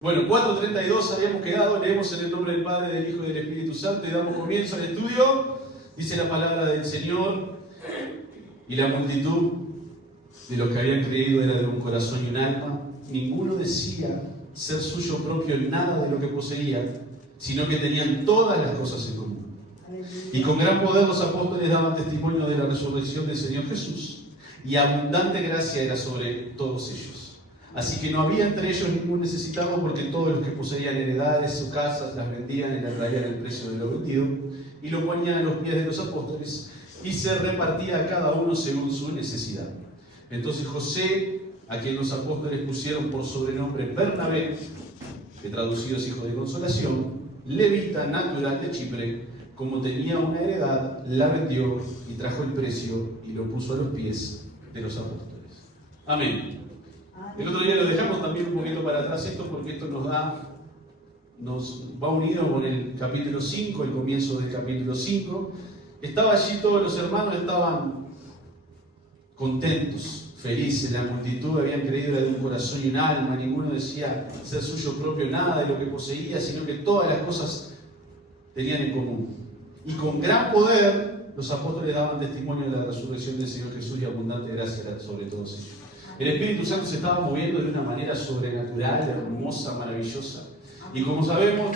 Bueno, 4:32 habíamos quedado, leemos en el nombre del Padre, del Hijo y del Espíritu Santo y damos comienzo al estudio. Dice la palabra del Señor: y la multitud de los que habían creído era de un corazón y un alma. Ninguno decía ser suyo propio en nada de lo que poseía, sino que tenían todas las cosas en común. Y con gran poder los apóstoles daban testimonio de la resurrección del Señor Jesús, y abundante gracia era sobre todos ellos. Así que no había entre ellos ningún necesitado, porque todos los que poseían heredades o casas las vendían y le traían el precio de lo vendido, y lo ponían a los pies de los apóstoles, y se repartía a cada uno según su necesidad. Entonces José, a quien los apóstoles pusieron por sobrenombre Bernabé, que traducido es hijo de consolación, levita natural de Chipre, como tenía una heredad, la vendió y trajo el precio y lo puso a los pies de los apóstoles. Amén. El otro día lo dejamos también un poquito para atrás esto, porque esto nos va unido con el capítulo 5, el comienzo del capítulo 5. Estaba allí, todos los hermanos estaban contentos, felices. La multitud habían creído de un corazón y un alma. Ninguno decía ser suyo propio nada de lo que poseía, sino que todas las cosas tenían en común. Y con gran poder los apóstoles daban testimonio de la resurrección del Señor Jesús, y abundante gracia era sobre todos ellos. El Espíritu Santo se estaba moviendo de una manera sobrenatural, hermosa, maravillosa. Y como sabemos,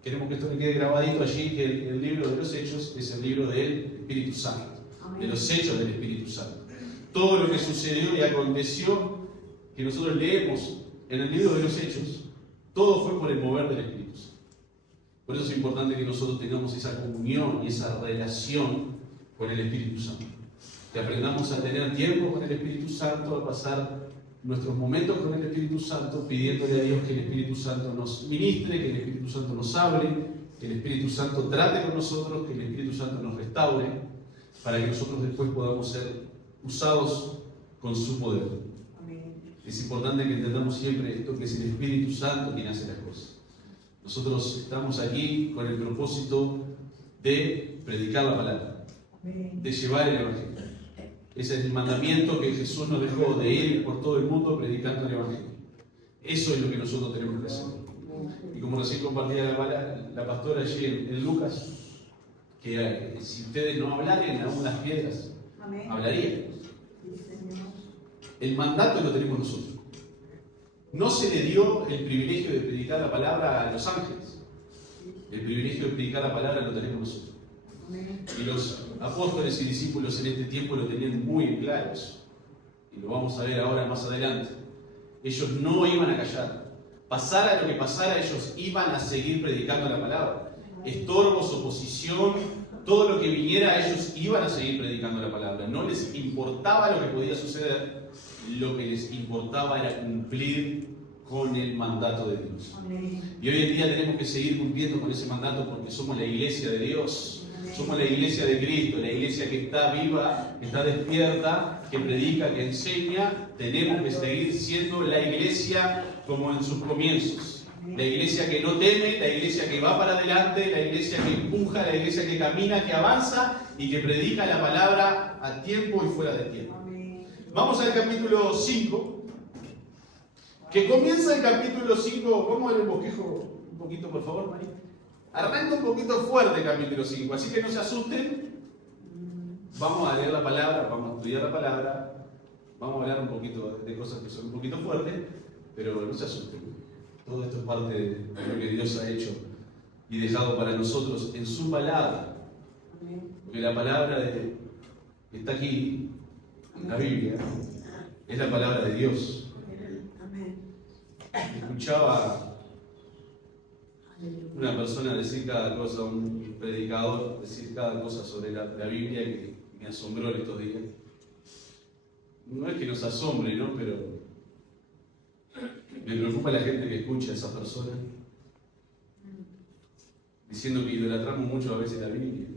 queremos que esto le quede grabadito allí, que el libro de los Hechos es el libro del Espíritu Santo, de los hechos del Espíritu Santo. Todo lo que sucedió y aconteció, que nosotros leemos en el libro de los Hechos, todo fue por el mover del Espíritu Santo. Por eso es importante que nosotros tengamos esa comunión y esa relación con el Espíritu Santo. Que aprendamos a tener tiempo con el Espíritu Santo, a pasar nuestros momentos con el Espíritu Santo, pidiéndole a Dios que el Espíritu Santo nos ministre, que el Espíritu Santo nos hable, que el Espíritu Santo trate con nosotros, que el Espíritu Santo nos restaure, para que nosotros después podamos ser usados con su poder. Amén. Es importante que entendamos siempre esto, que es el Espíritu Santo quien hace las cosas. Nosotros estamos aquí con el propósito de predicar la palabra, de llevar el Evangelio. Ese es el mandamiento que Jesús nos dejó, de ir por todo el mundo predicando el Evangelio. Eso es lo que nosotros tenemos que hacer. Y como recién compartía la pastora allí en Lucas, que si ustedes no hablaran aún las piedras, hablarían. El mandato lo tenemos nosotros. No se le dio el privilegio de predicar la palabra a los ángeles. El privilegio de predicar la palabra lo tenemos nosotros. Y los apóstoles y discípulos en este tiempo lo tenían muy claros. Y lo vamos a ver ahora más adelante. Ellos no iban a callar. Pasara lo que pasara, ellos iban a seguir predicando la palabra. Estorbos, oposición, todo lo que viniera, ellos iban a seguir predicando la palabra. No les importaba lo que podía suceder. Lo que les importaba era cumplir con el mandato de Dios. Y hoy en día tenemos que seguir cumpliendo con ese mandato, porque somos la iglesia de Dios. Somos la iglesia de Cristo, la iglesia que está viva, que está despierta, que predica, que enseña. Tenemos que seguir siendo la iglesia como en sus comienzos. La iglesia que no teme, la iglesia que va para adelante, la iglesia que empuja, la iglesia que camina, que avanza y que predica la palabra a tiempo y fuera de tiempo. Vamos al capítulo 5, que comienza el capítulo 5. Vamos a ver el bosquejo un poquito, por favor, María. Arranca un poquito fuerte el capítulo 5, así que no se asusten. Vamos a leer la palabra, vamos a estudiar la palabra, vamos a hablar un poquito de cosas que son un poquito fuertes, pero no se asusten. Todo esto es parte de lo que Dios ha hecho y dejado para nosotros en su palabra. Porque la palabra que está aquí en la Biblia es la palabra de Dios. Escuchaba una persona decir cada cosa, un predicador decir cada cosa sobre la Biblia, que me asombró en estos días. No es que nos asombre, ¿no? Pero me preocupa la gente que escucha a esa persona diciendo que idolatramos mucho a veces la Biblia.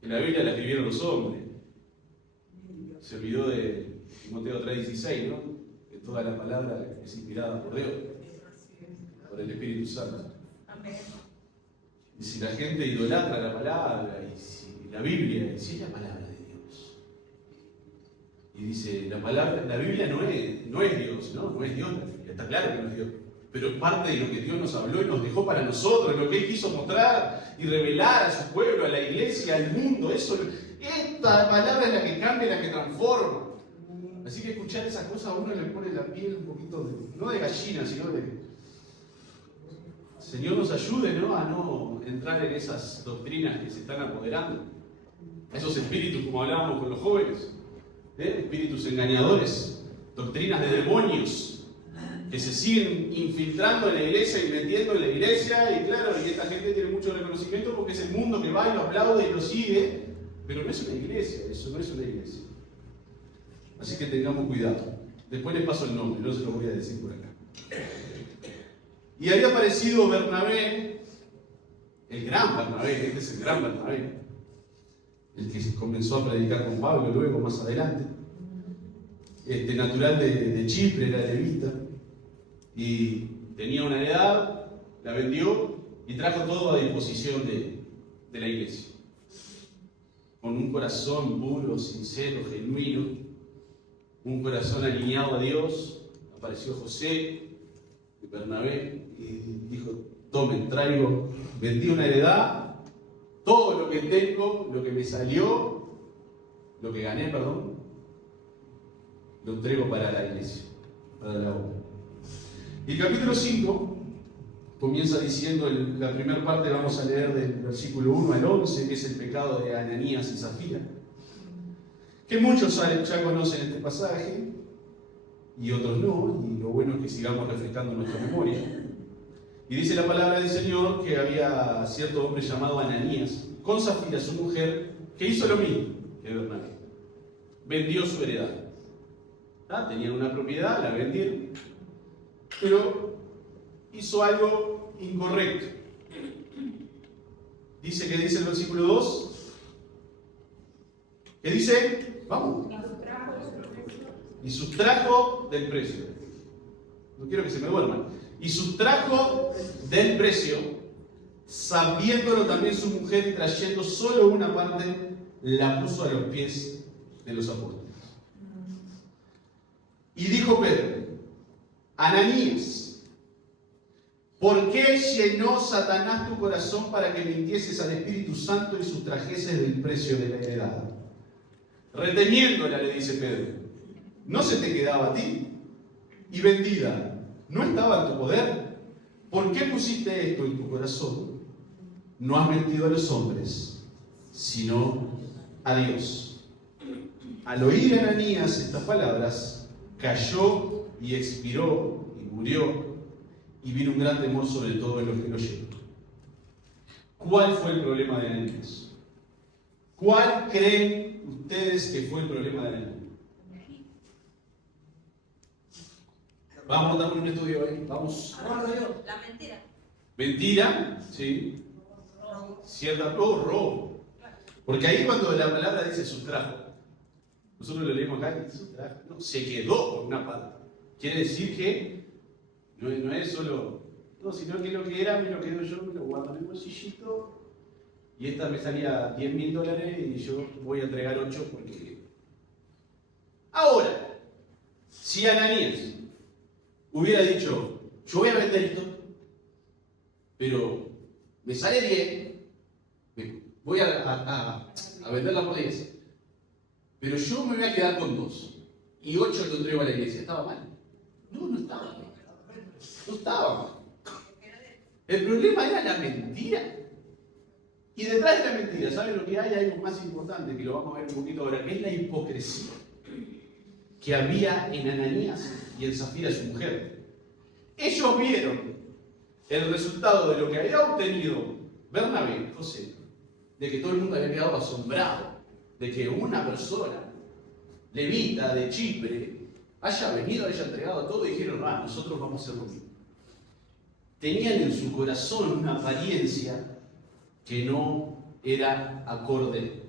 Que la Biblia la escribieron los hombres. Se olvidó de Timoteo 3:16, ¿no? Que toda la palabra es inspirada por Dios, por el Espíritu Santo. Y si la gente idolatra la palabra, y si la Biblia, y si es la palabra de Dios, Y dice, la Biblia no es Dios, ¿no? No es Dios la Biblia, está claro que no es Dios. Pero es parte de lo que Dios nos habló y nos dejó para nosotros, lo que Él quiso mostrar y revelar a su pueblo, a la iglesia, al mundo. Esta palabra es la que cambia, la que transforma. Así que escuchar esas cosas a uno le pone la piel un poquito, no de gallina, sino de... Señor nos ayude, ¿no?, a no entrar en esas doctrinas que se están apoderando. Esos espíritus, como hablábamos con los jóvenes, espíritus engañadores, doctrinas de demonios, que se siguen infiltrando en la iglesia y metiendo en la iglesia, y claro, y esta gente tiene mucho reconocimiento porque es el mundo que va y lo aplaude y lo sigue, pero no es una iglesia, eso no es una iglesia. Así que tengamos cuidado. Después les paso el nombre, no se lo voy a decir por acá. Y había aparecido Bernabé, el gran Bernabé, este es el gran Bernabé, el que comenzó a predicar con Pablo luego, más adelante, natural de Chipre, era levita, y tenía una heredad, la vendió y trajo todo a disposición de la iglesia. Con un corazón puro, sincero, genuino, un corazón alineado a Dios, apareció José, Bernabé, y dijo, tomen, vendí una heredad, todo lo que tengo, lo que me salió, lo que gané, perdón, lo entrego para la iglesia, para la obra. Y el capítulo 5 comienza diciendo, la primera parte vamos a leer del versículo 1 al 11, que es el pecado de Ananías y Zafira, que muchos ya conocen este pasaje y otros no, y lo bueno es que sigamos refrescando nuestra memoria. Y dice la palabra del Señor que había cierto hombre llamado Ananías, con Zafira, su mujer, que hizo lo mismo que Bernabé. Vendió su heredad. Tenían una propiedad, la vendieron, pero hizo algo incorrecto. Dice el versículo 2, que dice, vamos, y sustrajo del precio. No quiero que se me duerman. Y sustrajo del precio, sabiéndolo también su mujer, y trayendo solo una parte, la puso a los pies de los apóstoles. Y dijo Pedro, Ananías, ¿por qué llenó Satanás tu corazón para que mintieses al Espíritu Santo y sustrajeses del precio de la heredad? Reteniéndola, le dice Pedro, ¿no se te quedaba a ti? Y vendida, ¿no estaba en tu poder? ¿Por qué pusiste esto en tu corazón? No has mentido a los hombres, sino a Dios. Al oír Ananías estas palabras, cayó y expiró y murió, y vino un gran temor sobre todos los que lo oyeron. ¿Cuál fue el problema de Ananías? ¿Cuál creen ustedes que fue el problema de Ananías? Vamos a dar un estudio ahí, vamos. La mentira. Mentira, sí. Cierta, robo. Porque ahí cuando la palabra dice sustrajo, nosotros lo leemos acá y sustrajo, no, se quedó con una parte. Quiere decir que no es solo, no, sino que lo que era me lo quedo yo, me lo guardo en el bolsillito, y esta me salía $10.000 y yo voy a entregar 8 porque... Ahora, si Ananías hubiera dicho, yo voy a vender esto, pero me sale 10, voy a venderla por 10, pero yo me voy a quedar con 2 y 8 lo entrego a la iglesia. ¿Estaba mal? No estaba mal. No estaba mal. El problema era la mentira. Y detrás de la mentira, ¿saben lo que hay? Hay algo más importante que lo vamos a ver un poquito ahora, que es la hipocresía que había en Ananías y en Zafira, su mujer. Ellos vieron el resultado de lo que había obtenido Bernabé, José, de que todo el mundo había quedado asombrado de que una persona levita de Chipre haya venido, haya entregado todo, y dijeron, nosotros vamos a hacer lo mismo. Tenían en su corazón una apariencia que no era acorde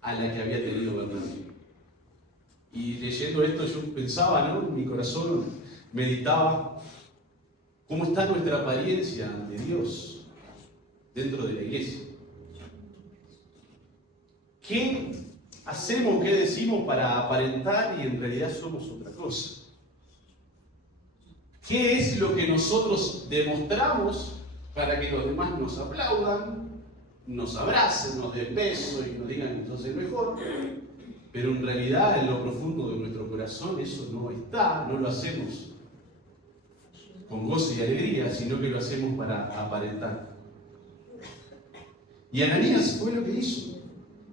a la que había tenido Bernabé. Y leyendo esto yo pensaba, ¿no? En mi corazón meditaba cómo está nuestra apariencia ante Dios dentro de la iglesia. ¿Qué hacemos, qué decimos para aparentar y en realidad somos otra cosa? ¿Qué es lo que nosotros demostramos para que los demás nos aplaudan, nos abracen, nos den besos y nos digan que sos el mejor? Pero en realidad, en lo profundo de nuestro corazón, eso no está, no lo hacemos con gozo y alegría, sino que lo hacemos para aparentar. Y Ananías fue lo que hizo.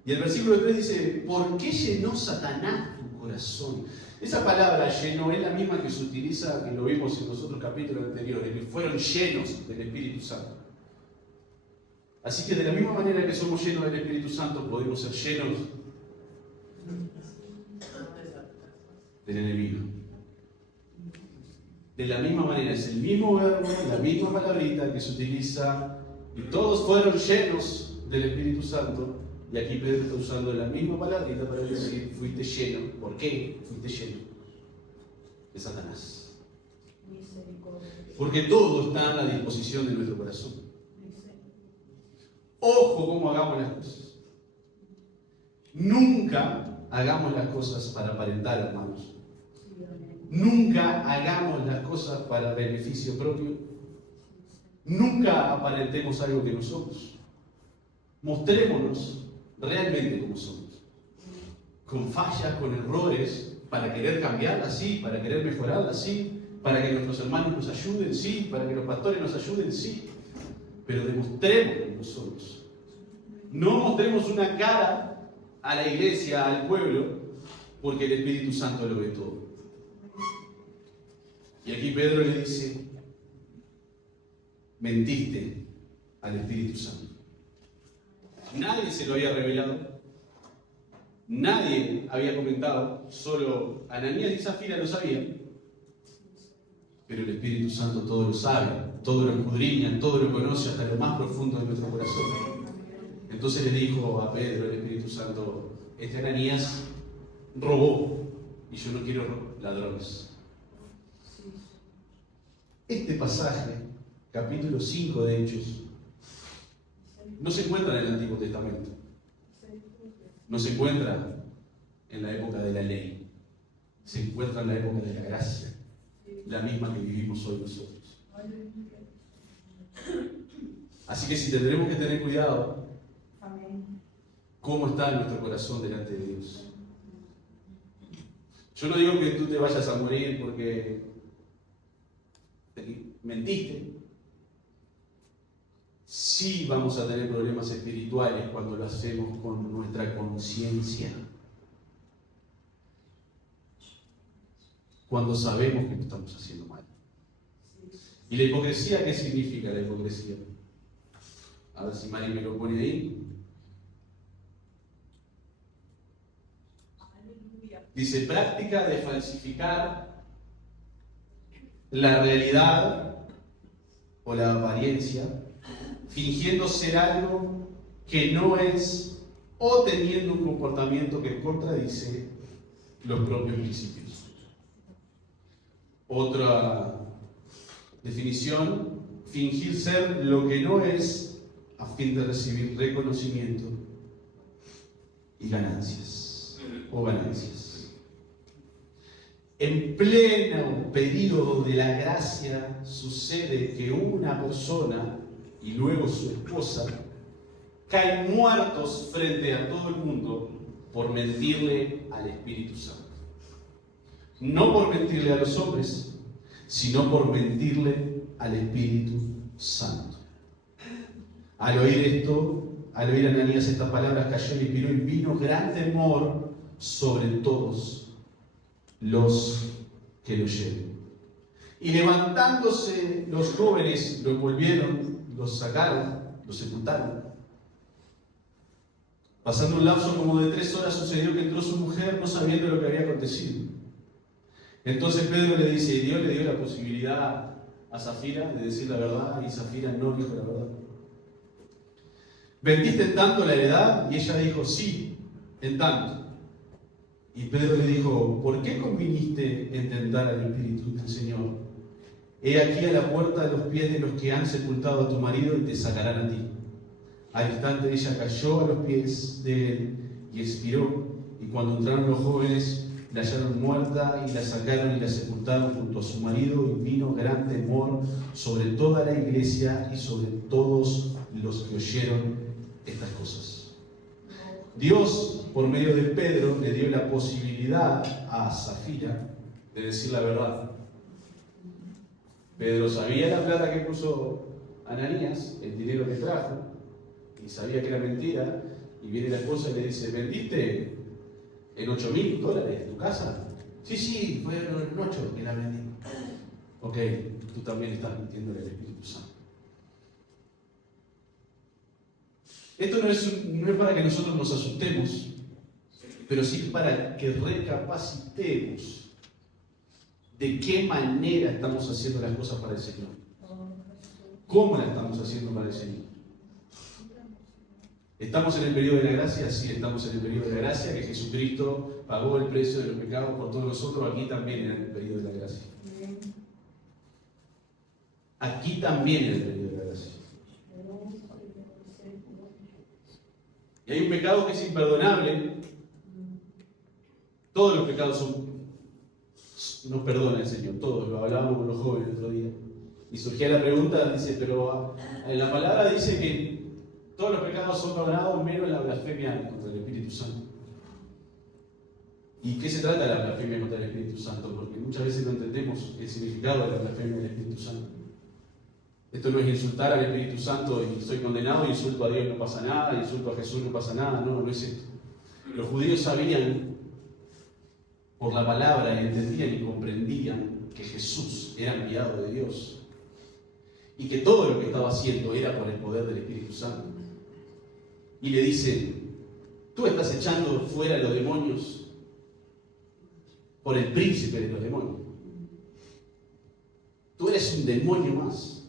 Y el versículo 3 dice: ¿por qué llenó Satanás tu corazón? Esa palabra llenó es la misma que se utiliza, que lo vimos en los otros capítulos anteriores, que fueron llenos del Espíritu Santo. Así que de la misma manera que somos llenos del Espíritu Santo, podemos ser llenos del enemigo. De la misma manera, es el mismo verbo, la misma palabrita que se utiliza, y todos fueron llenos del Espíritu Santo. Y aquí Pedro está usando la misma palabrita para decir: fuiste lleno. ¿Por qué fuiste lleno? De Satanás. Porque todo está a la disposición de nuestro corazón. Ojo cómo hagamos las cosas. Nunca hagamos las cosas para aparentar, hermanos. Nunca hagamos las cosas para beneficio propio. Nunca aparentemos algo que no somos. Mostrémonos realmente como somos. Con fallas, con errores, para querer cambiarla, sí, para querer mejorarla, sí, para que nuestros hermanos nos ayuden, sí, para que los pastores nos ayuden, sí. Pero demostremos como somos. No mostremos una cara a la iglesia, al pueblo, porque el Espíritu Santo lo ve todo. Y aquí Pedro le dice: mentiste al Espíritu Santo. Nadie se lo había revelado, nadie había comentado, solo Ananías y Zafira lo sabían, pero el Espíritu Santo todo lo sabe, todo lo escudriña, todo lo conoce hasta lo más profundo de nuestro corazón. Entonces le dijo a Pedro el Espíritu Santo: este Ananías robó y yo no quiero ladrones. Este pasaje, capítulo 5 de Hechos, no se encuentra en el Antiguo Testamento. No se encuentra en la época de la ley. Se encuentra en la época de la gracia, la misma que vivimos hoy nosotros. Así que si tendremos que tener cuidado, cómo está nuestro corazón delante de Dios. Yo no digo que tú te vayas a morir porque mentiste. Sí vamos a tener problemas espirituales cuando lo hacemos con nuestra conciencia. Cuando sabemos que lo estamos haciendo mal. ¿Y la hipocresía? ¿Qué significa la hipocresía? A ver si Mari me lo pone ahí. Dice: práctica de falsificar la realidad o la apariencia, fingiendo ser algo que no es, o teniendo un comportamiento que contradice los propios principios. Otra definición: fingir ser lo que no es a fin de recibir reconocimiento y ganancias, o ganancias. En pleno periodo de la gracia sucede que una persona y luego su esposa caen muertos frente a todo el mundo por mentirle al Espíritu Santo. No por mentirle a los hombres, sino por mentirle al Espíritu Santo. Al oír esto, al oír Ananías estas palabras, cayó en inspiró y vino gran temor sobre todos los que lo oyeron. Y levantándose los jóvenes, lo envolvieron, los sacaron, los sepultaron. Pasando un lapso como de 3 horas, sucedió que entró su mujer no sabiendo lo que había acontecido. Entonces Pedro le dice, y Dios le dio la posibilidad a Zafira de decir la verdad, y Zafira no dijo la verdad. ¿Vendiste en tanto la heredad? Y ella dijo, sí, en tanto. Y Pedro le dijo, ¿por qué conviniste en tentar al Espíritu del Señor? He aquí a la puerta de los pies de los que han sepultado a tu marido y te sacarán a ti. Al instante ella cayó a los pies de él y expiró, Y cuando entraron los jóvenes, la hallaron muerta y la sacaron y la sepultaron junto a su marido, y vino gran temor sobre toda la iglesia y sobre todos los que oyeron estas cosas. Dios, por medio de Pedro, le dio la posibilidad a Zafira de decir la verdad. Pedro sabía la plata que puso Ananías, el dinero que trajo, y sabía que era mentira, y viene la esposa y le dice: ¿vendiste en $8.000 tu casa? Sí, fueron en 8 que la vendí. Ok, tú también estás mintiéndole al Espíritu Santo. Esto no es para que nosotros nos asustemos, pero sí para que recapacitemos de qué manera estamos haciendo las cosas para el Señor. ¿Cómo las estamos haciendo para el Señor? ¿Estamos en el periodo de la gracia? Sí, estamos en el periodo de la gracia, que Jesucristo pagó el precio de los pecados por todos nosotros. Aquí también en el periodo de la gracia. Aquí también en el periodo de la gracia. Y hay un pecado que es imperdonable. Todos los pecados nos perdona el Señor, todos. Lo hablábamos con los jóvenes el otro día. Y surgía la pregunta, dice, pero en la palabra dice que todos los pecados son perdonados, menos la blasfemia contra el Espíritu Santo. ¿Y qué se trata de la blasfemia contra el Espíritu Santo? Porque muchas veces no entendemos el significado de la blasfemia del Espíritu Santo. Esto no es insultar al Espíritu Santo y soy condenado, insulto a Dios, no pasa nada, insulto a Jesús, no pasa nada. No es esto. Los judíos sabían por la palabra y entendían y comprendían que Jesús era enviado de Dios y que todo lo que estaba haciendo era por el poder del Espíritu Santo. Y le dicen: tú estás echando fuera a los demonios por el príncipe de los demonios. Tú eres un demonio más.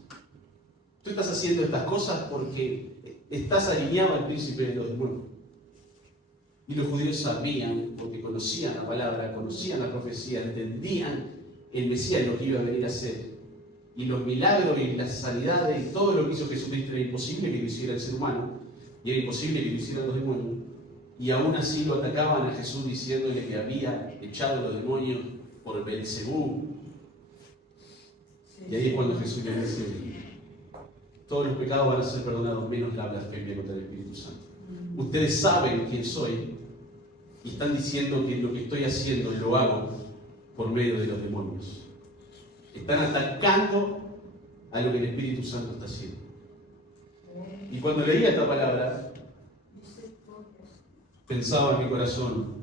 Tú estás haciendo estas cosas porque estás alineado al príncipe de los demonios. Y los judíos sabían, porque conocían la palabra, conocían la profecía, entendían el Mesías, lo que iba a venir a hacer. Y los milagros y las sanidades y todo lo que hizo Jesucristo era imposible que lo hiciera el ser humano, y era imposible que lo hicieran los demonios. Y aún así lo atacaban a Jesús diciéndole que había echado a los demonios por Belcebú. Y ahí es cuando Jesús le dice: todos los pecados van a ser perdonados, menos la blasfemia contra el Espíritu Santo. Ustedes saben quién soy y están diciendo que lo que estoy haciendo lo hago por medio de los demonios. Están atacando a lo que el Espíritu Santo está haciendo. Y cuando leía esta palabra, pensaba en mi corazón: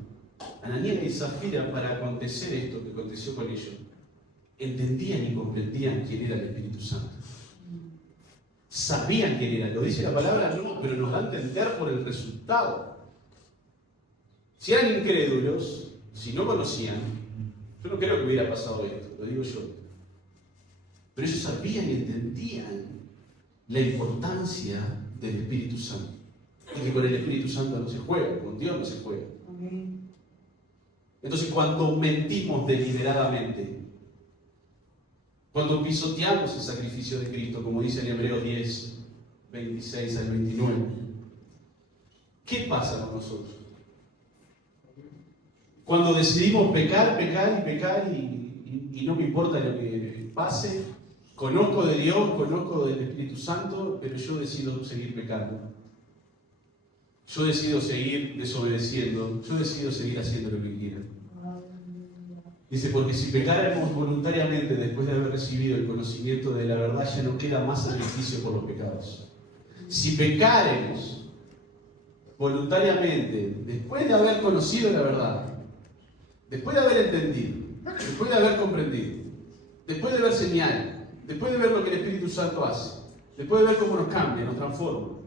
Ananías y Zafira, para acontecer esto que aconteció con ellos, entendían y comprendían quién era el Espíritu Santo. Sabían quién era. Lo dice la palabra, no, pero nos da a entender por el resultado. Si eran incrédulos, si no conocían, yo no creo que hubiera pasado esto, lo digo yo. Pero ellos sabían y entendían la importancia del Espíritu Santo. Y que con el Espíritu Santo no se juega, con Dios no se juega. Entonces, cuando mentimos deliberadamente, cuando pisoteamos el sacrificio de Cristo, como dice en Hebreos 10, 26 al 29, ¿qué pasa con nosotros? Cuando decidimos pecar y no me importa lo que pase, conozco de Dios, conozco del Espíritu Santo, pero yo decido seguir pecando. Yo decido seguir desobedeciendo, yo decido seguir haciendo lo que quiera. Dice, porque si pecáramos voluntariamente después de haber recibido el conocimiento de la verdad, ya no queda más sacrificio por los pecados. Si pecáremos voluntariamente después de haber conocido la verdad, después de haber entendido, después de haber comprendido, después de ver señal, después de ver lo que el Espíritu Santo hace, después de ver cómo nos cambia, nos transforma,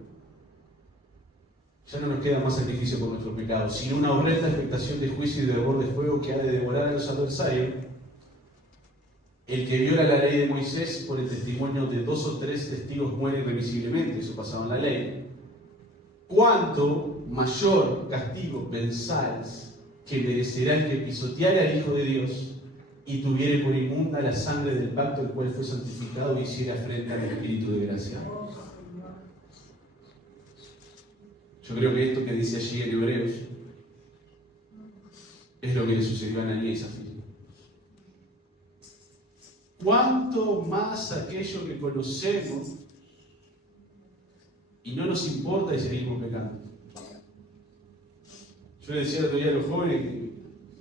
ya no nos queda más sacrificio por nuestros pecados, sino una horrenda expectación de juicio y de hervor de fuego que ha de devorar a los adversarios. El que viola la ley de Moisés por el testimonio de 2 o 3 testigos muere irremisiblemente, eso pasaba en la ley. ¿Cuánto mayor castigo pensáis que merecerá el que pisoteara al Hijo de Dios y tuviere por inmunda la sangre del pacto el cual fue santificado y hiciera frente al Espíritu de gracia? Yo creo que esto que dice allí en Hebreos Es lo que le sucedió a Ananías y Zafira. ¿Cuánto más aquello que conocemos y no nos importa y seguimos pecando? Yo le decía el otro día a los jóvenes que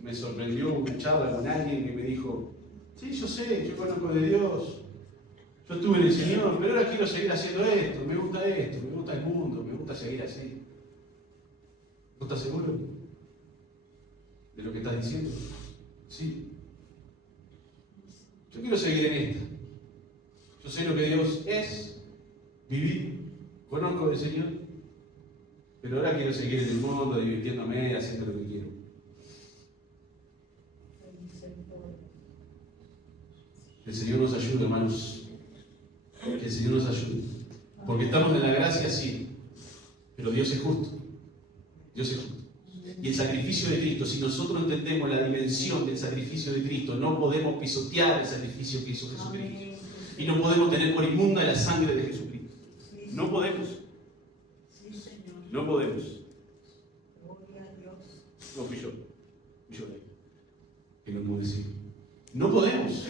me sorprendió una charla con alguien que me dijo: sí, yo sé, yo conozco de Dios, yo estuve en el Señor, pero ahora quiero seguir haciendo esto, me gusta el mundo, me gusta seguir así. ¿No estás seguro de lo que estás diciendo? Sí. Yo quiero seguir en esta. Yo sé lo que Dios es, vivir, conozco del Señor, pero ahora quiero seguir en el mundo, divirtiéndome, haciendo lo que quiero. Que el Señor nos ayude, hermanos. Que el Señor nos ayude. Porque estamos en la gracia, sí, pero Dios es justo. Dios es justo. Y el sacrificio de Cristo, si nosotros entendemos la dimensión del sacrificio de Cristo, no podemos pisotear el sacrificio que hizo Jesucristo. Y no podemos tener por inmunda la sangre de Jesucristo. No podemos. No podemos. No fui yo. Que no puedo decir. No podemos.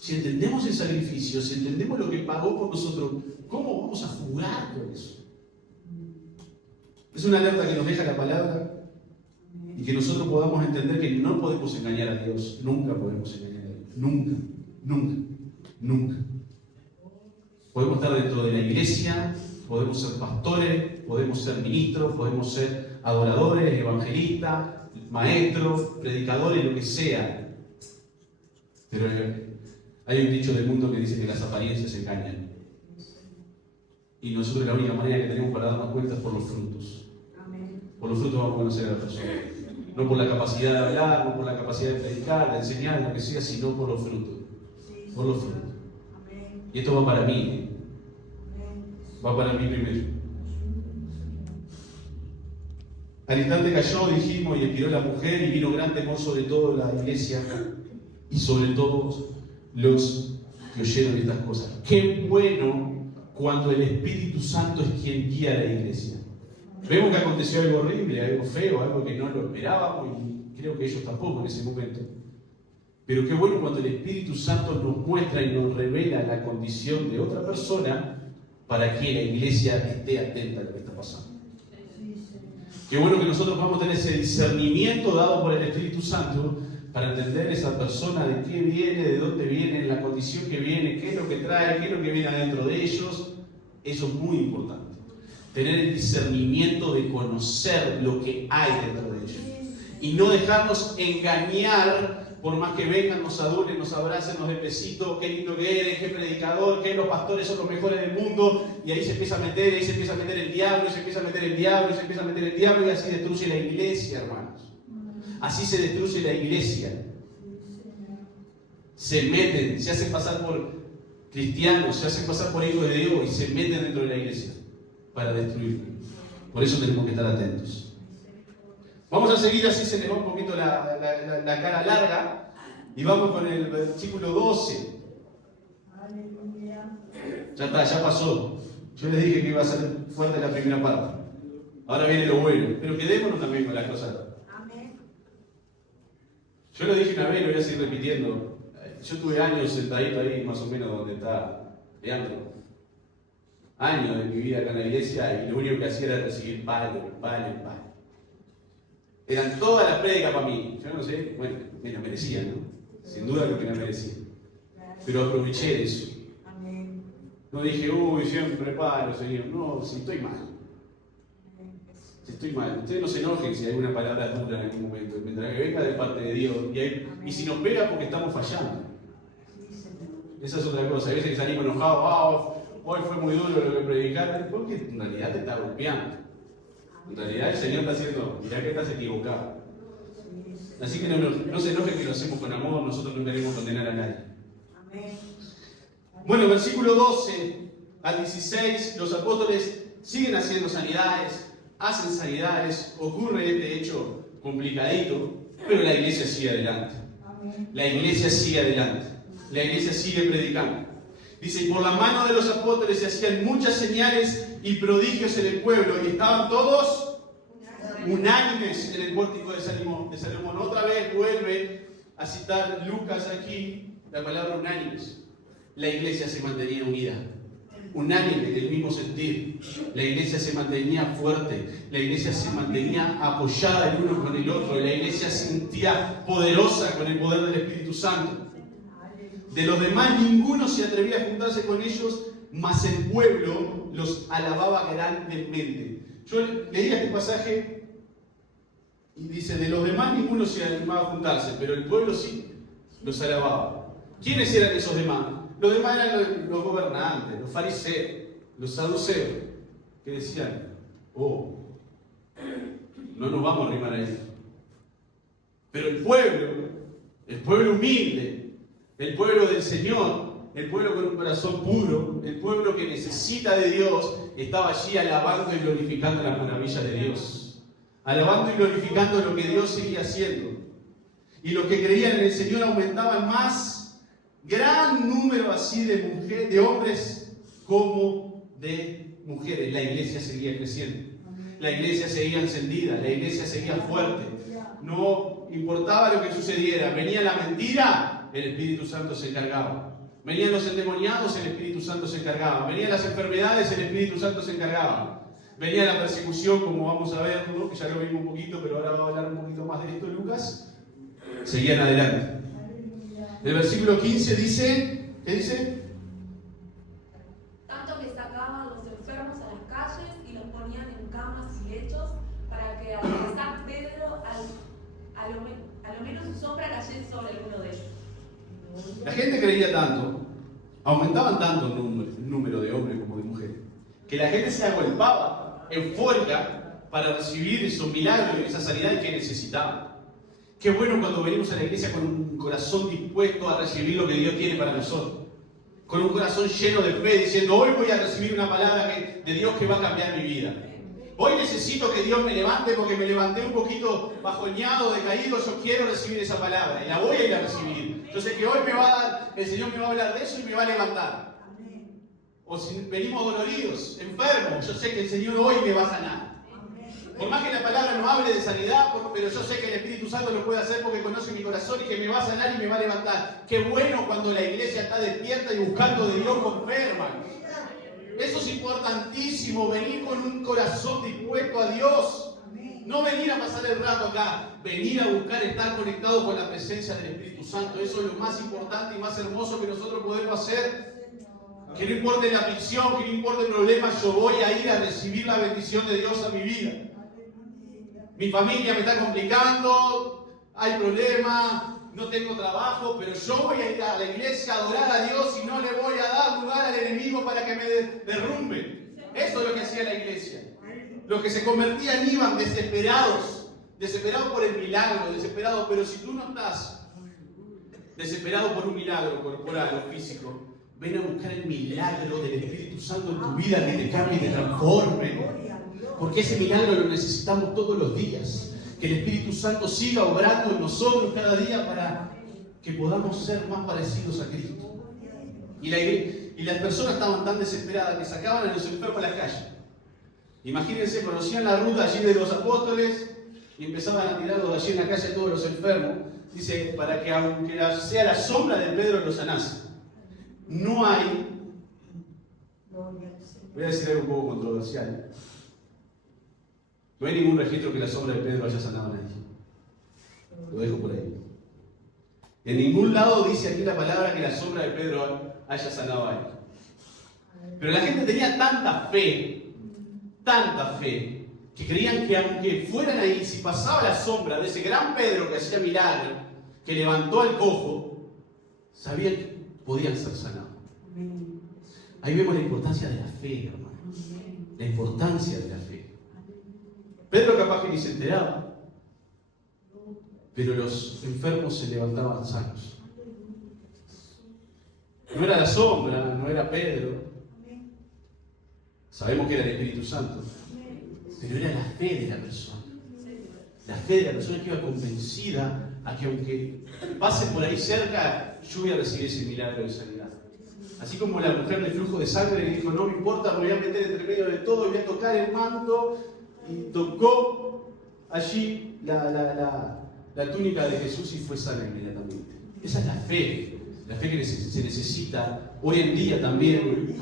Si entendemos el sacrificio, si entendemos lo que pagó por nosotros, ¿cómo vamos a jugar con eso? Es una alerta que nos deja la palabra y que nosotros podamos entender que no podemos engañar a Dios. Nunca podemos engañar a Dios. Nunca, nunca, nunca. Podemos estar dentro de la iglesia, podemos ser pastores, podemos ser ministros, podemos ser adoradores, evangelistas, maestros, predicadores, lo que sea. Pero hay un dicho del mundo que dice que las apariencias engañan. Y nosotros la única manera que tenemos para darnos cuenta es por los frutos. Por los frutos vamos a conocer a la persona. No por la capacidad de hablar, no por la capacidad de predicar, de enseñar, lo que sea, sino por los frutos. Por los frutos. Y esto va para mí. Va para mí primero. Al instante cayó, dijimos, y expiró la mujer, y vino gran temor sobre toda la iglesia y sobre todos los que oyeron estas cosas. Qué bueno cuando el Espíritu Santo es quien guía a la iglesia. Vemos que aconteció algo horrible, algo feo, algo que no lo esperábamos y creo que ellos tampoco en ese momento. Pero qué bueno cuando el Espíritu Santo nos muestra y nos revela la condición de otra persona para que la iglesia esté atenta a lo que está pasando. Qué bueno que nosotros vamos a tener ese discernimiento dado por el Espíritu Santo para entender esa persona, de qué viene, de dónde viene, la condición que viene, qué es lo que trae, qué es lo que viene adentro de ellos. Eso es muy importante. Tener el discernimiento de conocer lo que hay dentro de ellos. Y no dejarnos engañar, por más que vengan, nos adulen, nos abracen, nos den besitos, qué lindo que eres, qué predicador, que los pastores son los mejores del mundo, y ahí se empieza a meter, ahí se empieza a meter el diablo, se empieza a meter el diablo, se empieza a meter el diablo, y así destruye la iglesia, hermanos. Así se destruye la iglesia. Se meten, se hacen pasar por cristianos, se hacen pasar por hijos de Dios y se meten dentro de la iglesia para destruirla. Por eso tenemos que estar atentos. Vamos a seguir, así se le va un poquito la cara larga, y vamos con el versículo 12. Ya está, ya pasó. Yo les dije que iba a ser fuerte la primera parte. Ahora viene lo bueno, pero quedémonos también con las cosas. Yo lo dije una vez, lo voy a seguir repitiendo. Yo tuve años sentadito ahí, más o menos, donde está Leandro. Años de mi vida acá en la iglesia, y lo único que hacía era recibir palo. Eran todas las prédicas para mí. Yo no sé, bueno, me la merecían, ¿no? Sin duda que me la merecían. Pero aproveché de eso. No dije, uy, siempre palo, Señor. No, si estoy mal. Estoy mal. Ustedes no se enojen si hay alguna palabra dura en algún momento, mientras que venga de parte de Dios. Y si nos pega porque estamos fallando. Esa es otra cosa. A veces que salimos enojados, hoy fue muy duro lo que predicaste, porque en realidad te está golpeando. En realidad el Señor está haciendo, mirá que estás equivocado. Así que no se enojen que lo hacemos con amor, nosotros no queremos condenar a nadie. Bueno, versículo 12 al 16, los apóstoles siguen haciendo sanidades, hacen sanidades, ocurre este hecho complicadito, pero la iglesia sigue adelante. La iglesia sigue adelante. La iglesia sigue predicando. Dice, y por la mano de los apóstoles se hacían muchas señales y prodigios en el pueblo, y estaban todos unánimes en el pórtico de Salomón. Otra vez vuelve a citar Lucas aquí la palabra unánimes. La iglesia se mantenía unida, unánime, del mismo sentir. La iglesia se mantenía fuerte, la iglesia se mantenía apoyada el uno con el otro, la iglesia se sentía poderosa con el poder del Espíritu Santo. De los demás ninguno se atrevía a juntarse con ellos, mas el pueblo los alababa grandemente. Yo leía este pasaje y dice, de los demás ninguno se animaba a juntarse, pero el pueblo sí los alababa. ¿Quiénes eran esos demás? Los demás eran los gobernantes, los fariseos, los saduceos, que decían, oh, no nos vamos a arrimar a eso. Pero el pueblo humilde, el pueblo del Señor, el pueblo con un corazón puro, el pueblo que necesita de Dios, estaba allí alabando y glorificando las maravillas de Dios. Alabando y glorificando lo que Dios seguía haciendo. Y los que creían en el Señor aumentaban más, gran número así de hombres como de mujeres. La iglesia seguía creciendo. La iglesia seguía encendida, la iglesia seguía fuerte. No importaba lo que sucediera. Venía la mentira, el Espíritu Santo se encargaba. Venían los endemoniados, el Espíritu Santo se encargaba. Venían las enfermedades, el Espíritu Santo se encargaba. Venía la persecución, como vamos a ver, ¿no? Que ya lo vimos un poquito, pero ahora va a hablar un poquito más de esto Lucas. Seguían adelante. El versículo 15 dice, ¿qué dice? Tanto que sacaban los enfermos a las calles y los ponían en camas y lechos para que al regresar Pedro, a lo menos su sombra cayese sobre alguno de ellos. La gente creía tanto, aumentaban tanto el número de hombres como de mujeres, que la gente se agolpaba, eufórica, para recibir esos milagros y esa sanidad que necesitaban. Qué bueno cuando venimos a la iglesia con un corazón dispuesto a recibir lo que Dios tiene para nosotros. Con un corazón lleno de fe, diciendo, hoy voy a recibir una palabra de Dios que va a cambiar mi vida. Hoy necesito que Dios me levante porque me levanté un poquito bajoneado, decaído. Yo quiero recibir esa palabra y la voy a ir a recibir. Yo sé que hoy el Señor me va a hablar de eso y me va a levantar. O si venimos doloridos, enfermos, yo sé que el Señor hoy me va a sanar. Por más que la palabra no hable de sanidad, pero yo sé que el Espíritu Santo lo puede hacer porque conoce mi corazón y que me va a sanar y me va a levantar. Qué bueno cuando la iglesia está despierta y buscando de Dios con fe, hermanos. Eso es importantísimo, venir con un corazón dispuesto a Dios. No venir a pasar el rato acá, venir a buscar estar conectado con la presencia del Espíritu Santo. Eso es lo más importante y más hermoso que nosotros podemos hacer. Que no importe la aflicción, que no importe el problema, yo voy a ir a recibir la bendición de Dios a mi vida. Mi familia me está complicando, hay problemas, no tengo trabajo, pero yo voy a ir a la iglesia a adorar a Dios y no le voy a dar lugar al enemigo para que me derrumbe. Eso es lo que hacía la iglesia. Los que se convertían iban desesperados por el milagro, desesperados. Pero si tú no estás desesperado por un milagro corporal o físico, ven a buscar el milagro del Espíritu Santo en tu vida que te cambie y te transforme. Porque ese milagro lo necesitamos todos los días. Que el Espíritu Santo siga obrando en nosotros cada día para que podamos ser más parecidos a Cristo. Y las personas estaban tan desesperadas que sacaban a los enfermos a la calle. Imagínense, conocían la ruta allí de los apóstoles y empezaban a tirarlos allí en la calle a todos los enfermos. Dice, para que aunque sea la sombra de Pedro los sanase. No hay, voy a decir algo un poco controversial. No hay ningún registro que la sombra de Pedro haya sanado a nadie. Lo dejo por ahí. En ningún lado dice aquí la palabra que la sombra de Pedro haya sanado a él. Pero la gente tenía tanta fe, que creían que aunque fueran ahí, si pasaba la sombra de ese gran Pedro que hacía milagro, que levantó al cojo, sabían que podían ser sanados. Ahí vemos la importancia de la fe, hermano. La importancia de la fe. Pedro capaz que ni se enteraba, pero los enfermos se levantaban sanos. No era la sombra, no era Pedro. Sabemos que era el Espíritu Santo, pero era la fe de la persona. La fe de la persona que iba convencida a que aunque pase por ahí cerca, yo voy a recibir ese milagro de sanidad. Así como la mujer del flujo de sangre que dijo, no me importa, me voy a meter entre medio de todo y voy a tocar el manto. Y tocó allí la túnica de Jesús y fue sana inmediatamente. Esa es la fe que se necesita hoy en día también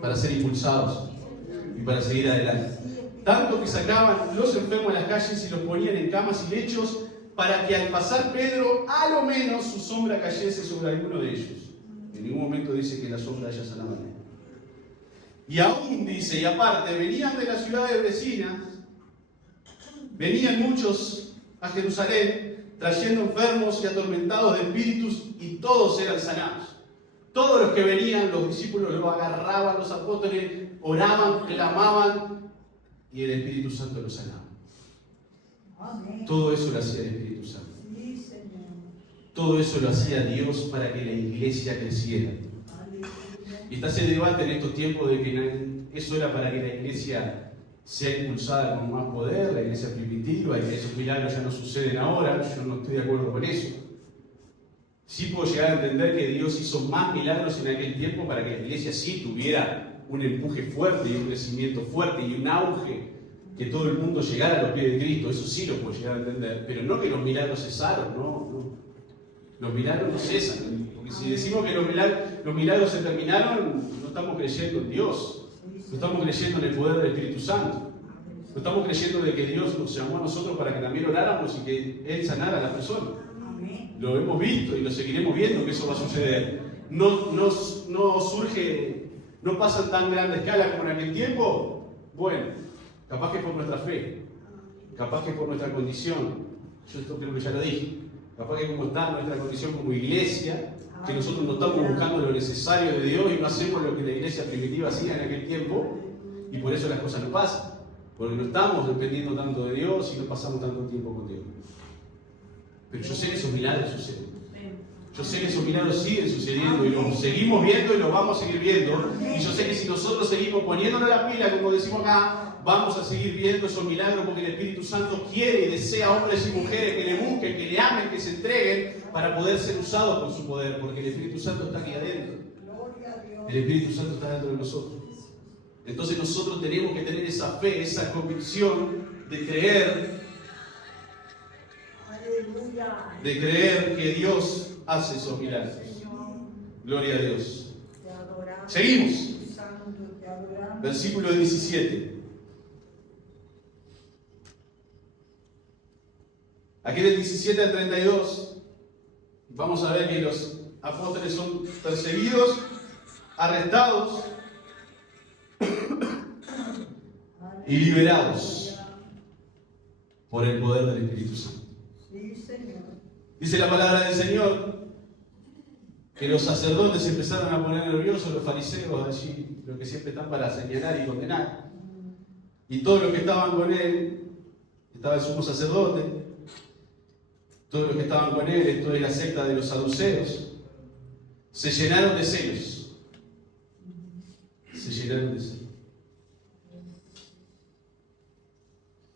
para ser impulsados y para seguir adelante. Tanto que sacaban los enfermos a las calles y los ponían en camas y lechos para que al pasar Pedro, a lo menos su sombra cayese sobre alguno de ellos. En ningún momento dice que la sombra haya sanado a nadie. Y aún dice, y aparte, venían de las ciudades vecinas, venían muchos a Jerusalén, trayendo enfermos y atormentados de espíritus, y todos eran sanados. Todos los que venían, los discípulos los agarraban, los apóstoles oraban, clamaban, y el Espíritu Santo los sanaba. Amén. Todo eso lo hacía el Espíritu Santo. Sí, Señor. Todo eso lo hacía Dios para que la iglesia creciera. Y está ese debate en estos tiempos de que eso era para que la iglesia sea impulsada con más poder, la iglesia primitiva, y que esos milagros ya no suceden ahora. Yo no estoy de acuerdo con eso. Sí puedo llegar a entender que Dios hizo más milagros en aquel tiempo para que la iglesia sí tuviera un empuje fuerte y un crecimiento fuerte y un auge, que todo el mundo llegara a los pies de Cristo. Eso sí lo puedo llegar a entender, pero no que los milagros cesaron, no. Los milagros no cesan, porque si decimos que los milagros se terminaron, no estamos creyendo en Dios, no estamos creyendo en el poder del Espíritu Santo, no estamos creyendo de que Dios nos llamó a nosotros para que también oráramos y que Él sanara a la persona. Lo hemos visto y lo seguiremos viendo que eso va a suceder. No surge, no pasa en tan grande escala como en aquel tiempo. Bueno, capaz que es por nuestra fe, capaz que es por nuestra condición. Yo esto creo que ya lo dije. Capaz que como está nuestra condición como iglesia, que nosotros no estamos buscando lo necesario de Dios y no hacemos lo que la iglesia primitiva hacía en aquel tiempo, y por eso las cosas no pasan. Porque no estamos dependiendo tanto de Dios y no pasamos tanto tiempo con Dios. Pero yo sé que esos milagros suceden. Yo sé que esos milagros siguen sucediendo y los seguimos viendo y los vamos a seguir viendo. Y yo sé que si nosotros seguimos poniéndonos la pila, como decimos acá, vamos a seguir viendo esos milagros porque el Espíritu Santo quiere y desea hombres y mujeres que le busquen, que le amen, que se entreguen para poder ser usados con su poder. Porque el Espíritu Santo está aquí adentro. El Espíritu Santo está dentro de nosotros. Entonces nosotros tenemos que tener esa fe, esa convicción de creer que Dios hace esos milagros. Gloria a Dios. Seguimos. Versículo 17. Aquí del 17 al 32 vamos a ver que los apóstoles son perseguidos, arrestados y liberados por el poder del Espíritu Santo. Dice la palabra del Señor que los sacerdotes se empezaron a poner nerviosos, los fariseos allí, los que siempre están para señalar y condenar. Y todos los que estaban con él, estaba el sumo sacerdote, todos los que estaban con él, esto es la secta de los saduceos, se llenaron de celos. Se llenaron de celos.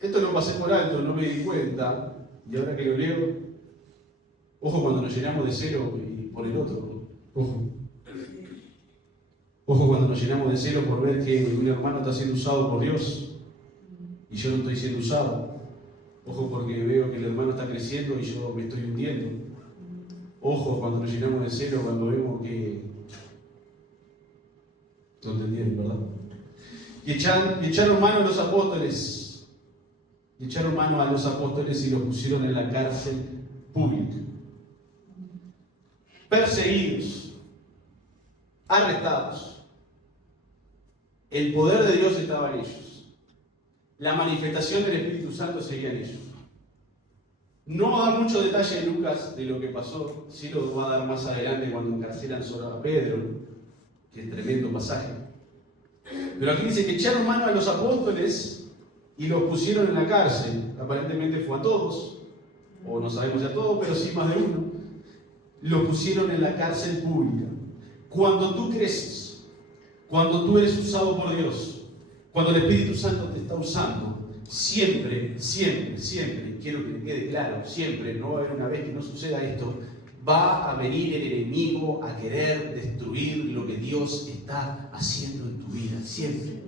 Esto lo pasé por alto, no me di cuenta, y ahora que lo leo, ojo cuando nos llenamos de celo y por el otro, ojo. Ojo cuando nos llenamos de celo por ver que un hermano está siendo usado por Dios y yo no estoy siendo usado. Ojo porque veo que el hermano está creciendo y yo me estoy hundiendo. Ojo cuando nos llenamos de celo cuando vemos que... ¿Lo entendieron, verdad? Y echaron mano a los apóstoles. Y echaron mano a los apóstoles y los pusieron en la cárcel pública. Perseguidos, arrestados. El poder de Dios estaba en ellos. La manifestación del Espíritu Santo seguía en ellos. No da mucho detalle en Lucas de lo que pasó, sí lo va a dar más adelante cuando encarcelan solo a Pedro, que es tremendo pasaje. Pero aquí dice que echaron mano a los apóstoles y los pusieron en la cárcel. Aparentemente fue a todos, o no sabemos ya todo, pero sí más de uno. Los pusieron en la cárcel pública. Cuando tú creces, cuando tú eres usado por Dios, cuando el Espíritu Santo te está usando, siempre, quiero que quede claro, siempre, no va a haber una vez que no suceda esto, va a venir el enemigo a querer destruir lo que Dios está haciendo en tu vida, siempre,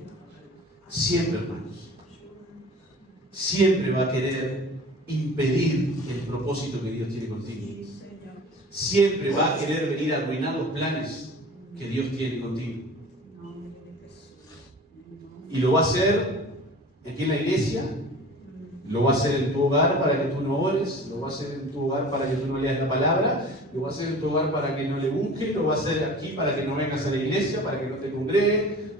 hermanos. siempre va a querer impedir el propósito que Dios tiene contigo. Siempre va a querer venir a arruinar los planes que Dios tiene contigo. Y lo va a hacer aquí en la iglesia, lo va a hacer en tu hogar para que tú no ores, lo va a hacer en tu hogar para que tú no leas la palabra, lo va a hacer en tu hogar para que no le busques, lo va a hacer aquí para que no vengas a la iglesia, para que no te congregues.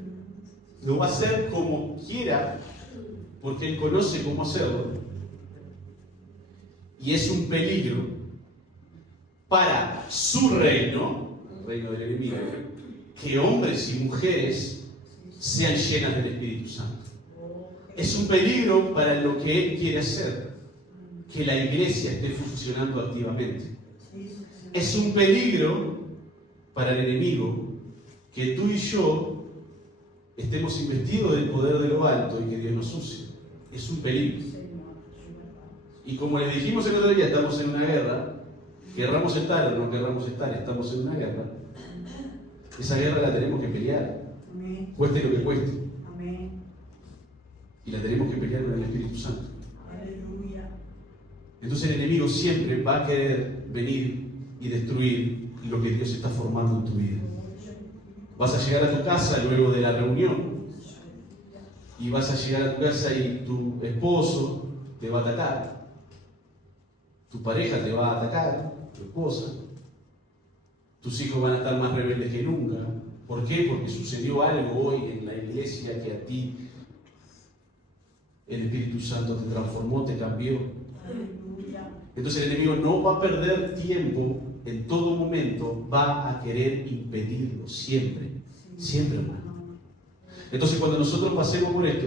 Lo va a hacer como quiera, porque Él conoce cómo hacerlo. Y es un peligro para su reino, el reino del enemigo, que hombres y mujeres sean llenas del Espíritu Santo. Es un peligro para lo que Él quiere hacer, que la iglesia esté funcionando activamente. Es un peligro para el enemigo que tú y yo estemos investidos del poder de lo alto y que Dios nos use. Es un peligro. Y como les dijimos el otro día, estamos en una guerra. Querramos estar o no querramos estar, estamos en una guerra. Esa guerra la tenemos que pelear, cueste lo que cueste. Y la tenemos que pelear con el Espíritu Santo. Entonces el enemigo siempre va a querer venir y destruir lo que Dios está formando en tu vida. Vas a llegar a tu casa luego de la reunión y vas a llegar a tu casa y tu esposo te va a atacar, tu pareja te va a atacar, tu esposa, tus hijos van a estar más rebeldes que nunca. ¿Por qué? Porque sucedió algo hoy en la iglesia que a ti el Espíritu Santo te transformó, te cambió. Entonces el enemigo no va a perder tiempo, en todo momento va a querer impedirlo, siempre, siempre, hermano. Entonces cuando nosotros pasemos por esto,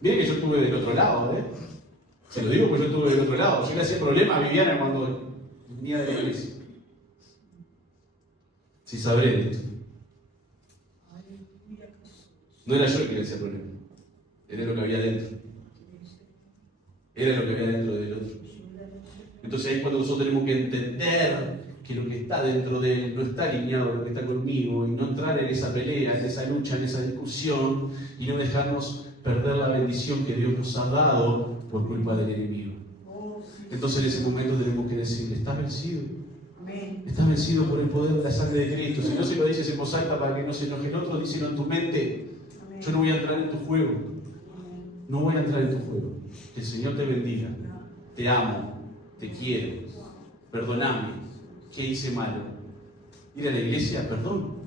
miren que yo estuve del otro lado, se lo digo porque yo estuve del otro lado. Yo le hacía problema a Viviana cuando venía de la iglesia. Si sabré de esto. No era yo el que le hacía problema, era lo que había dentro. Era lo que había dentro del otro. Entonces ahí es cuando nosotros tenemos que entender que lo que está dentro de él no está alineado con lo que está conmigo, y no entrar en esa pelea, en esa lucha, en esa discusión, y no dejarnos perder la bendición que Dios nos ha dado por culpa del enemigo. Entonces en ese momento tenemos que decir: estás vencido. Estás vencido por el poder de la sangre de Cristo. Si no se lo dices en voz alta para que no se enoje el otro, díselo en tu mente. Yo no voy a entrar en tu juego. No voy a entrar en tu juego. Que el Señor te bendiga. Te amo. Te quiero. Perdóname. ¿Qué hice malo? Ir a la iglesia, perdón.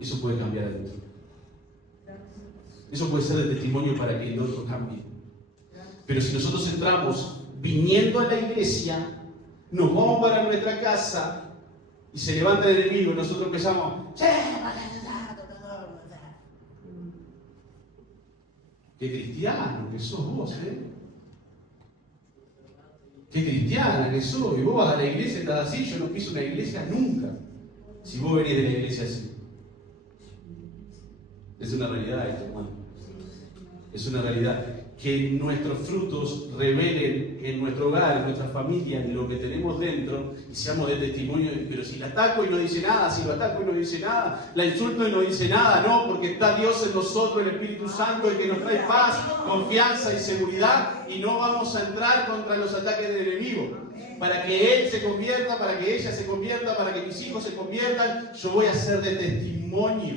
Eso puede cambiar adentro. Eso puede ser de testimonio para que el otro cambie. Pero si nosotros entramos viniendo a la iglesia, nos vamos para nuestra casa y se levanta el enemigo y nosotros empezamos: ¡qué cristiano que sos vos! ¡Qué cristiana que sos! Y vos vas a la iglesia y estás así. Yo no piso una iglesia nunca. Si vos venís de la iglesia así. Es una realidad esto, hermano. Es una realidad. Que nuestros frutos revelen en nuestro hogar, en nuestra familia, en lo que tenemos dentro, y seamos de testimonio. Pero si la ataco y no dice nada, si lo ataco y no dice nada, la insulto y no dice nada, no, porque está Dios en nosotros, el Espíritu Santo, el que nos trae paz, confianza y seguridad, y no vamos a entrar contra los ataques del enemigo. Para que él se convierta, para que ella se convierta, para que mis hijos se conviertan, yo voy a ser de testimonio,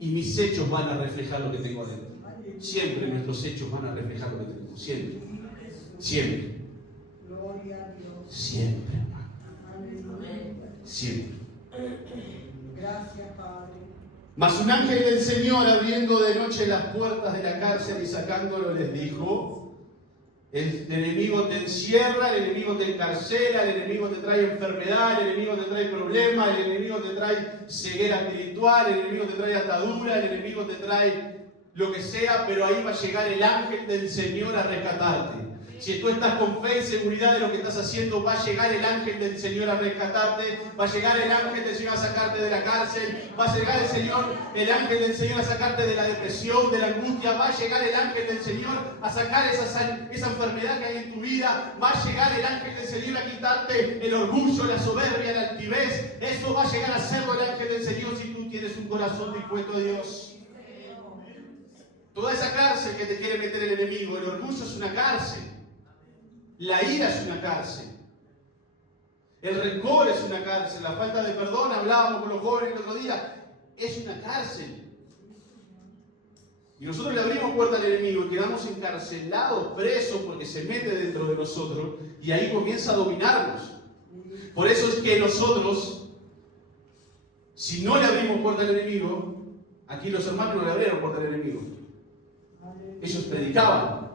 y mis hechos van a reflejar lo que tengo adentro. Siempre nuestros hechos van a reflejar lo que tenemos. Siempre. Siempre. Siempre, hermano. Siempre. Gracias, Padre. Mas un ángel del Señor, abriendo de noche las puertas de la cárcel y sacándolo, les dijo: el enemigo te encierra, el enemigo te encarcela, el enemigo te trae enfermedad, el enemigo te trae problemas, el enemigo te trae ceguera espiritual, el enemigo te trae atadura, el enemigo te trae lo que sea, pero ahí va a llegar el ángel del Señor a rescatarte. Si tú estás con fe y seguridad de lo que estás haciendo, va a llegar el ángel del Señor a rescatarte, va a llegar el ángel del Señor a sacarte de la cárcel, va a llegar el ángel del Señor a sacarte de la depresión, de la angustia, va a llegar el ángel del Señor a sacar esa enfermedad que hay en tu vida, va a llegar el ángel del Señor a quitarte el orgullo, la soberbia, la altivez. Eso va a llegar a hacerlo el ángel del Señor si tú tienes un corazón dispuesto a Dios. Toda esa cárcel que te quiere meter el enemigo, el orgullo es una cárcel. La ira es una cárcel. El rencor es una cárcel. La falta de perdón, hablábamos con los jóvenes el otro día, es una cárcel. Y nosotros le abrimos puerta al enemigo y quedamos encarcelados, presos, porque se mete dentro de nosotros y ahí comienza a dominarnos. Por eso es que nosotros, si no le abrimos puerta al enemigo, aquí los hermanos no le abrieron puerta al enemigo. Ellos predicaban,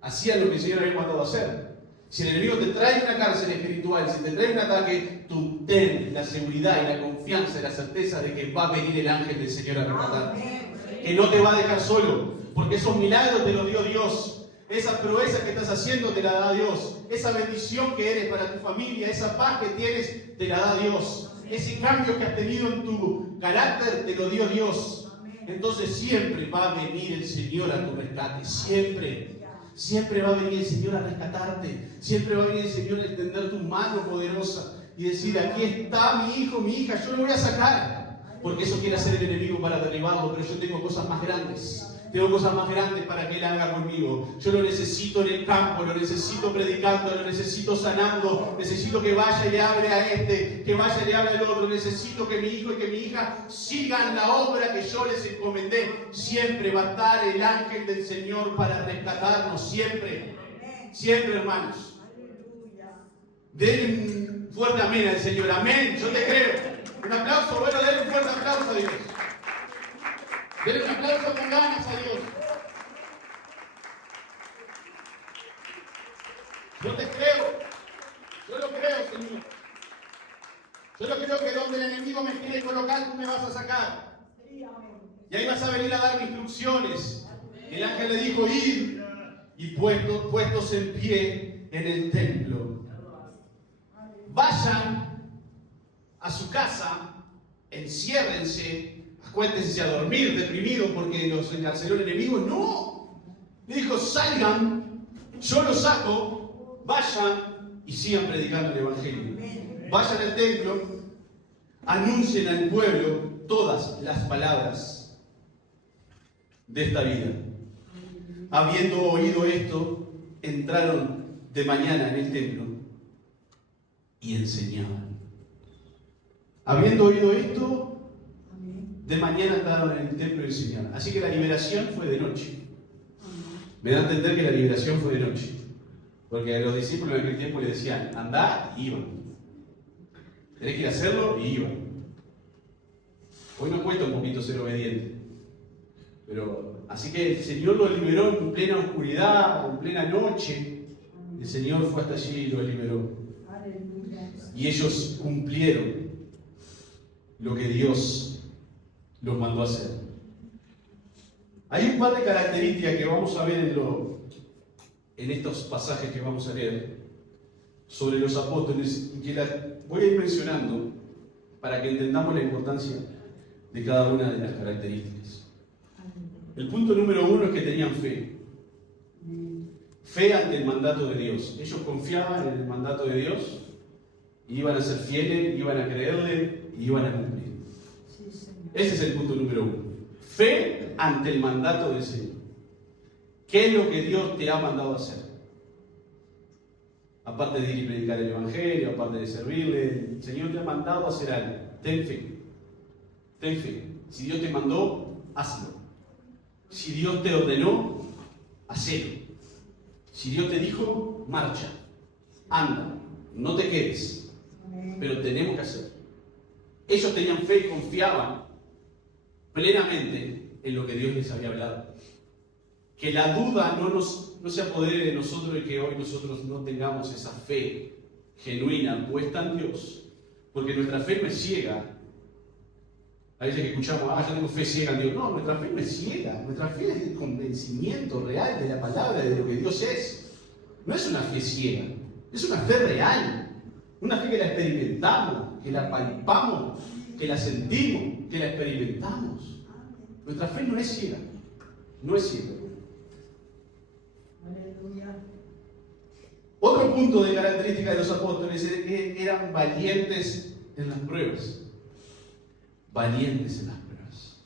hacían lo que el Señor había mandado a hacer. Si el enemigo te trae una cárcel espiritual, si te trae un ataque, tú ten la seguridad y la confianza y la certeza de que va a venir el ángel del Señor a rescatarte. Que no te va a dejar solo, porque esos milagros te los dio Dios. Esa proeza que estás haciendo te la da Dios. Esa bendición que eres para tu familia, esa paz que tienes, te la da Dios. Ese cambio que has tenido en tu carácter, te lo dio Dios. Entonces siempre va a venir el Señor a tu rescate. Siempre. Siempre va a venir el Señor a rescatarte. Siempre va a venir el Señor a extender tu mano poderosa y decir, aquí está mi hijo, mi hija, yo lo voy a sacar. Porque eso quiere hacer el enemigo para derribarlo, pero yo tengo cosas más grandes. Tengo cosas más grandes para que Él haga conmigo. Yo lo necesito en el campo, lo necesito predicando, lo necesito sanando. Necesito que vaya y le hable a este, que vaya y le hable al otro. Necesito que mi hijo y que mi hija sigan la obra que yo les encomendé. Siempre va a estar el ángel del Señor para rescatarnos, siempre. Siempre, hermanos. Den un fuerte amén al Señor. Amén, yo te creo. Un aplauso, bueno, denle un fuerte aplauso a Dios. Denle un aplauso con ganas a Dios. Yo te creo. Yo lo creo, Señor. Yo lo creo que donde el enemigo me quiere colocar, tú me vas a sacar. Y ahí vas a venir a darme instrucciones. El ángel le dijo, id, y puestos en pie en el templo. Vayan a su casa, enciérrense, acuéstense a dormir deprimidos porque los encarceló el enemigo. No, le dijo, salgan, yo los saco, vayan y sigan predicando el evangelio. Vayan al templo, anuncien al pueblo todas las palabras de esta vida. Habiendo oído esto, entraron de mañana en el templo y enseñaban. Habiendo oído esto, de mañana entraron en el templo y enseñaban. Así que la liberación fue de noche. Me da a entender que la liberación fue de noche. Porque a los discípulos en aquel tiempo le decían, andá, y iban. Tenés que ir a hacerlo, y iban. Hoy nos cuesta un poquito ser obediente. Pero, así que el Señor los liberó en plena oscuridad, en plena noche. El Señor fue hasta allí y los liberó. Y ellos cumplieron lo que Dios los mandó a hacer. Hay un par de características que vamos a ver en estos pasajes que vamos a leer sobre los apóstoles y que las voy a ir mencionando para que entendamos la importancia de cada una de las características. El punto número 1 es que tenían fe. Fe ante el mandato de Dios. Ellos confiaban en el mandato de Dios, iban a ser fieles, iban a creerle y iban a cumplir. Ese es el punto número 1. Fe ante el mandato del Señor. ¿Qué es lo que Dios te ha mandado a hacer? Aparte de ir y predicar el Evangelio, aparte de servirle, el Señor te ha mandado a hacer algo. Ten fe. Ten fe. Si Dios te mandó, hazlo. Si Dios te ordenó, hacelo. Si Dios te dijo, marcha. Anda. No te quedes. Pero tenemos que hacerlo. Ellos tenían fe y confiaban plenamente en lo que Dios les había hablado. Que la duda no se apodere de nosotros y que hoy nosotros no tengamos esa fe genuina puesta en Dios. Porque nuestra fe no es ciega. A veces que escuchamos, yo tengo fe ciega en Dios. No, nuestra fe no es ciega. Nuestra fe es el convencimiento real de la palabra, de lo que Dios es. No es una fe ciega, es una fe real. Una fe que la experimentamos, que la palpamos, que la sentimos, que la experimentamos. Nuestra fe no es ciega. No es ciega. Otro punto de característica de los apóstoles es que eran valientes en las pruebas. Valientes en las pruebas.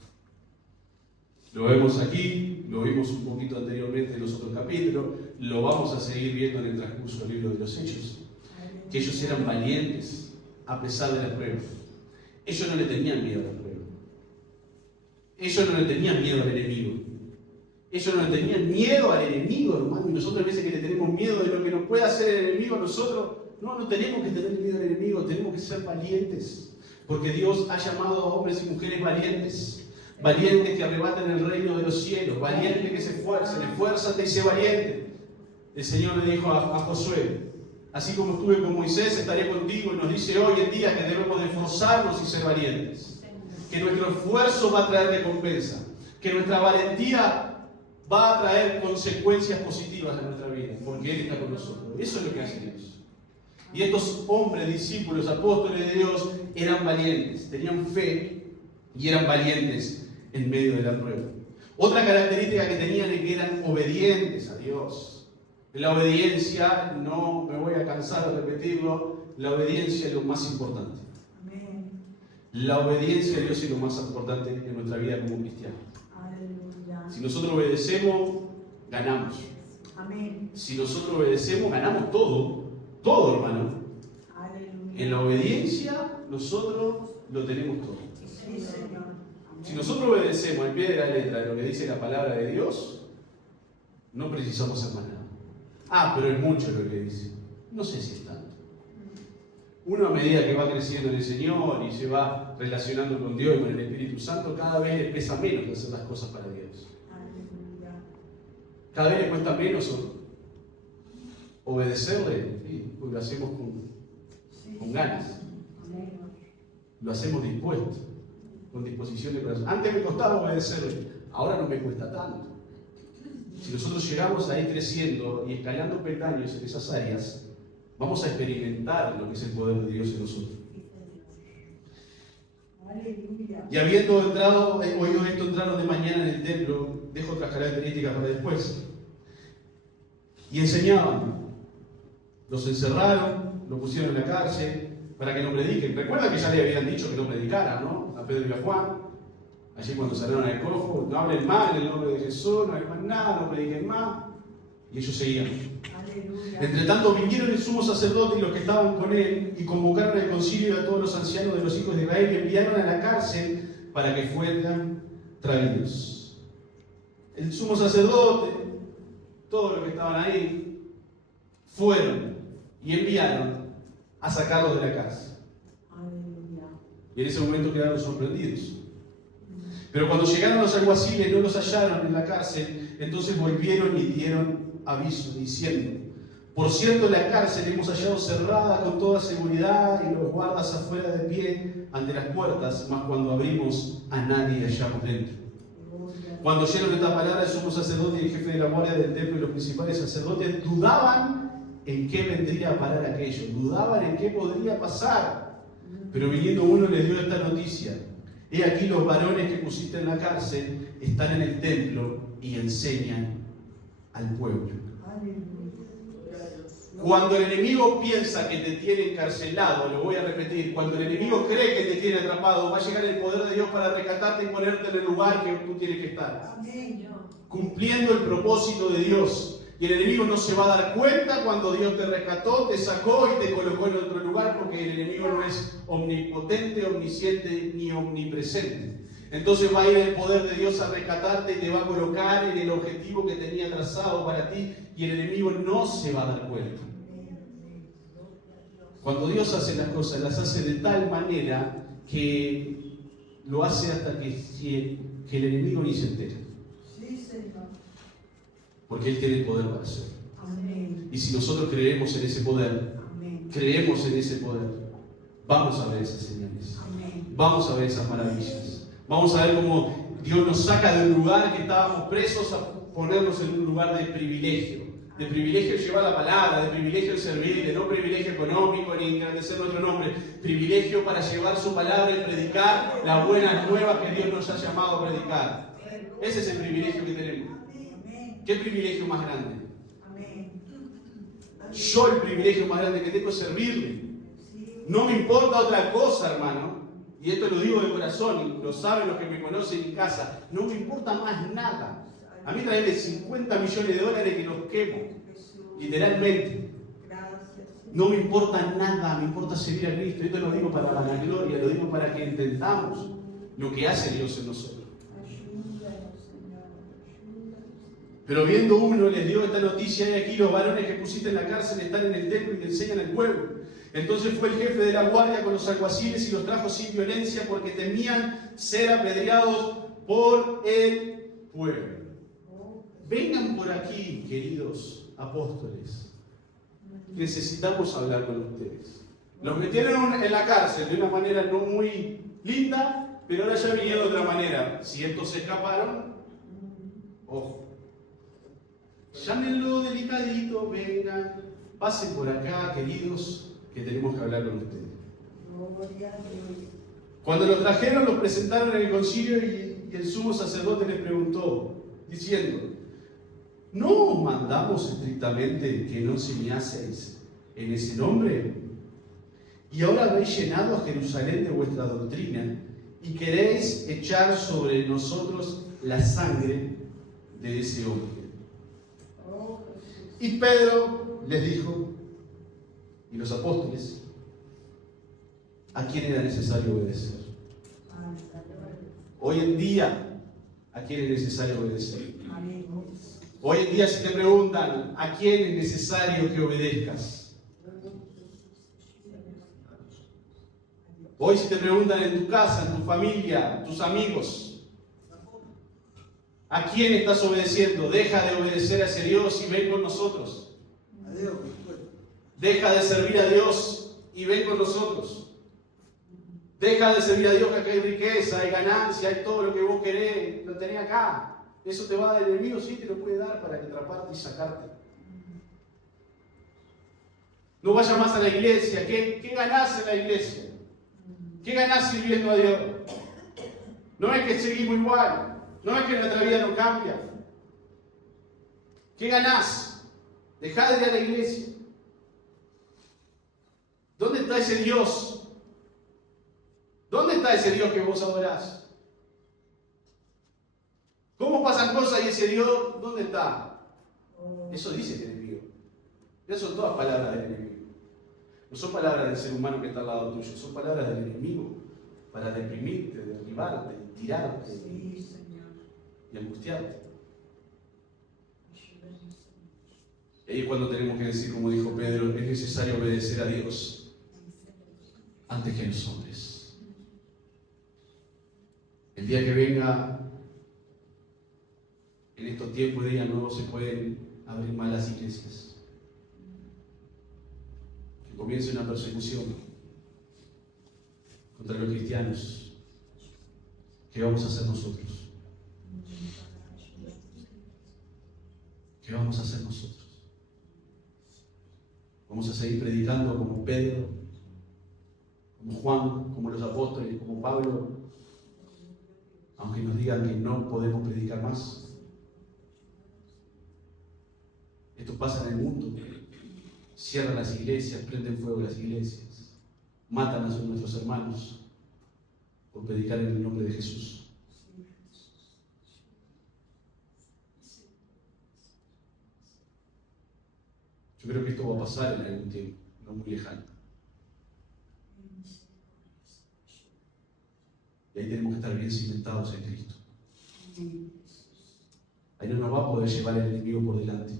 Lo vemos aquí lo vimos un poquito anteriormente en los otros capítulos, lo vamos a seguir viendo en el transcurso del libro de los Hechos, que ellos eran valientes a pesar de la prueba. Ellos no le tenían miedo a la prueba. Ellos no le tenían miedo al enemigo. Ellos no le tenían miedo al enemigo, hermano. Y nosotros a veces que le tenemos miedo de lo que nos puede hacer el enemigo a nosotros, no tenemos que tener miedo al enemigo, tenemos que ser valientes. Porque Dios ha llamado a hombres y mujeres valientes. Valientes que arrebatan el reino de los cielos. Valientes que se esfuercen. Esfuérzate y sé valiente. El Señor le dijo a Josué: así como estuve con Moisés, estaré contigo. Y nos dice hoy en día que debemos de esforzarnos y ser valientes. Que nuestro esfuerzo va a traer recompensa. Que nuestra valentía va a traer consecuencias positivas en nuestra vida. Porque Él está con nosotros. Eso es lo que hace Dios. Y estos hombres, discípulos, apóstoles de Dios, eran valientes. Tenían fe y eran valientes en medio de la prueba. Otra característica que tenían es que eran obedientes a Dios. La obediencia, no me voy a cansar de repetirlo, la obediencia es lo más importante. Amén. La obediencia a Dios es lo más importante en nuestra vida como cristianos. Aleluya. Si nosotros obedecemos, ganamos. Amén. Si nosotros obedecemos, ganamos todo. Todo, hermano. Aleluya. En la obediencia, nosotros lo tenemos todo. Sí, Señor. Amén. Si nosotros obedecemos al pie de la letra de lo que dice la palabra de Dios, no precisamos hacer más nada. Pero es mucho lo que dice. No sé si es tanto. Uno, a medida que va creciendo en el Señor y se va relacionando con Dios y con el Espíritu Santo, cada vez le pesa menos hacer las cosas para Dios. Aleluya. Cada vez le cuesta menos obedecerle, sí, porque lo hacemos con ganas. Amén. Lo hacemos dispuesto, con disposición de corazón. Antes me costaba obedecerle, ahora no me cuesta tanto. Si nosotros llegamos a ir creciendo y escalando peldaños en esas áreas, vamos a experimentar lo que es el poder de Dios en nosotros. Aleluya. Y habiendo oído esto, entraron de mañana en el templo, dejo otras características para después, y enseñaban. Los encerraron, lo pusieron en la cárcel para que no prediquen. Recuerda que ya le habían dicho que no predicaran, ¿no? A Pedro y a Juan. Allí cuando salieron al cojo, no hablen más en el nombre de Jesús, no hablen más nada, no prediquen más. Y ellos seguían. Aleluya. Entre tanto vinieron el sumo sacerdote y los que estaban con él y convocaron al concilio a todos los ancianos de los hijos de Israel y enviaron a la cárcel para que fueran traídos. El sumo sacerdote, todos los que estaban ahí, fueron y enviaron a sacarlos de la cárcel. Aleluya. Y en ese momento quedaron sorprendidos. Pero cuando llegaron los alguaciles no los hallaron en la cárcel, entonces volvieron y dieron aviso diciendo: por cierto, la cárcel hemos hallado cerrada con toda seguridad y los guardas afuera de pie ante las puertas, mas cuando abrimos a nadie hallamos dentro. Cuando oyeron esta palabra, el sumo sacerdote y el jefe de la guardia del templo y los principales sacerdotes dudaban en qué vendría a parar aquello, dudaban en qué podría pasar. Pero viniendo uno les dio esta noticia: he aquí los varones que pusiste en la cárcel están en el templo y enseñan al pueblo. Cuando el enemigo piensa que te tiene encarcelado, lo voy a repetir, cuando el enemigo cree que te tiene atrapado, va a llegar el poder de Dios para rescatarte y ponerte en el lugar que tú tienes que estar. Cumpliendo el propósito de Dios. Y el enemigo no se va a dar cuenta cuando Dios te rescató, te sacó y te colocó en otro lugar, porque el enemigo no es omnipotente, omnisciente ni omnipresente. Entonces va a ir el poder de Dios a rescatarte y te va a colocar en el objetivo que tenía trazado para ti, y el enemigo no se va a dar cuenta. Cuando Dios hace las cosas, las hace de tal manera que lo hace hasta que el enemigo ni se entera. Porque Él tiene el poder para hacerlo. Y si nosotros creemos en ese poder, creemos en ese poder, vamos a ver esas señales. Vamos a ver esas maravillas. Vamos a ver cómo Dios nos saca de un lugar que estábamos presos a ponernos en un lugar de privilegio. De privilegio de llevar la palabra, de privilegio de servir, de no privilegio económico ni engrandecer nuestro nombre. Privilegio para llevar su palabra y predicar las buenas nuevas que Dios nos ha llamado a predicar. Ese es el privilegio que tenemos. ¿Qué privilegio más grande? Yo el privilegio más grande que tengo es servirle. No me importa otra cosa, hermano. Y esto lo digo de corazón, y lo saben los que me conocen en casa. No me importa más nada. A mí traerme 50 millones de dólares que los quemo, Jesús. literalmente. Gracias, Señor. No me importa nada, me importa servir a Cristo. Esto lo digo para la gloria, lo digo para que entendamos lo que hace Dios en nosotros. Ayúdanos, Señor. Ayúdanos. Pero viendo uno les dio esta noticia: y aquí los varones que pusiste en la cárcel están en el templo y te enseñan al pueblo. Entonces fue el jefe de la guardia con los alguaciles y los trajo sin violencia, porque temían ser apedreados por el pueblo. Vengan por aquí, queridos apóstoles. Necesitamos hablar con ustedes. Los metieron en la cárcel de una manera no muy linda, pero ahora ya vinieron de otra manera. Si estos se escaparon, ojo. Llámenlo delicadito, vengan, pasen por acá, queridos, que tenemos que hablar con ustedes. Gloria a Dios. Cuando los trajeron, los presentaron en el concilio y el sumo sacerdote les preguntó, diciendo: ¿no os mandamos estrictamente que no enseñaseis en ese nombre? Y ahora habéis llenado a Jerusalén de vuestra doctrina y queréis echar sobre nosotros la sangre de ese hombre. Oh, Jesús. Y Pedro les dijo, y los apóstoles, ¿a quién era necesario obedecer? Hoy en día, ¿a quién es necesario obedecer? Amén. Hoy en día, si te preguntan, ¿a quién es necesario que obedezcas? Hoy, si te preguntan en tu casa, en tu familia, tus amigos, ¿a quién estás obedeciendo? Deja de obedecer a ese Dios y ven con nosotros. Deja de servir a Dios y ven con nosotros. Deja de servir a Dios, que acá hay riqueza, hay ganancia, hay todo lo que vos querés, lo tenés acá. Eso te va a dar el enemigo, sí, te lo puede dar para atraparte y sacarte. No vayas más a la iglesia. ¿Qué ganás en la iglesia? ¿Qué ganás sirviendo a Dios? No es que seguimos igual, no es que nuestra vida no cambia. ¿Qué ganás? Dejá de ir a la iglesia. ¿Dónde está ese Dios? ¿Dónde está ese Dios que vos adorás? ¿Cómo pasan cosas y ese Dios, dónde está? Eso dice el enemigo. Esas son todas palabras del enemigo. No son palabras del ser humano que está al lado tuyo, son palabras del enemigo para deprimirte, derribarte, tirarte Sí, Señor. y angustiarte. Y ahí es cuando tenemos que decir, como dijo Pedro, es necesario obedecer a Dios antes que a los hombres. El día que venga, en estos tiempos de día nuevos, se pueden abrir más las iglesias. Que comience una persecución contra los cristianos. ¿Qué vamos a hacer nosotros? ¿Qué vamos a hacer nosotros? ¿Vamos a seguir predicando como Pedro, como Juan, como los apóstoles, como Pablo, aunque nos digan que no podemos predicar más? Esto pasa en el mundo. Cierran las iglesias, prenden fuego las iglesias, matan a nuestros hermanos por predicar en el nombre de Jesús. Yo creo que esto va a pasar en algún tiempo, no muy lejano. Y ahí tenemos que estar bien cimentados en Cristo. Ahí no nos va a poder llevar el enemigo por delante.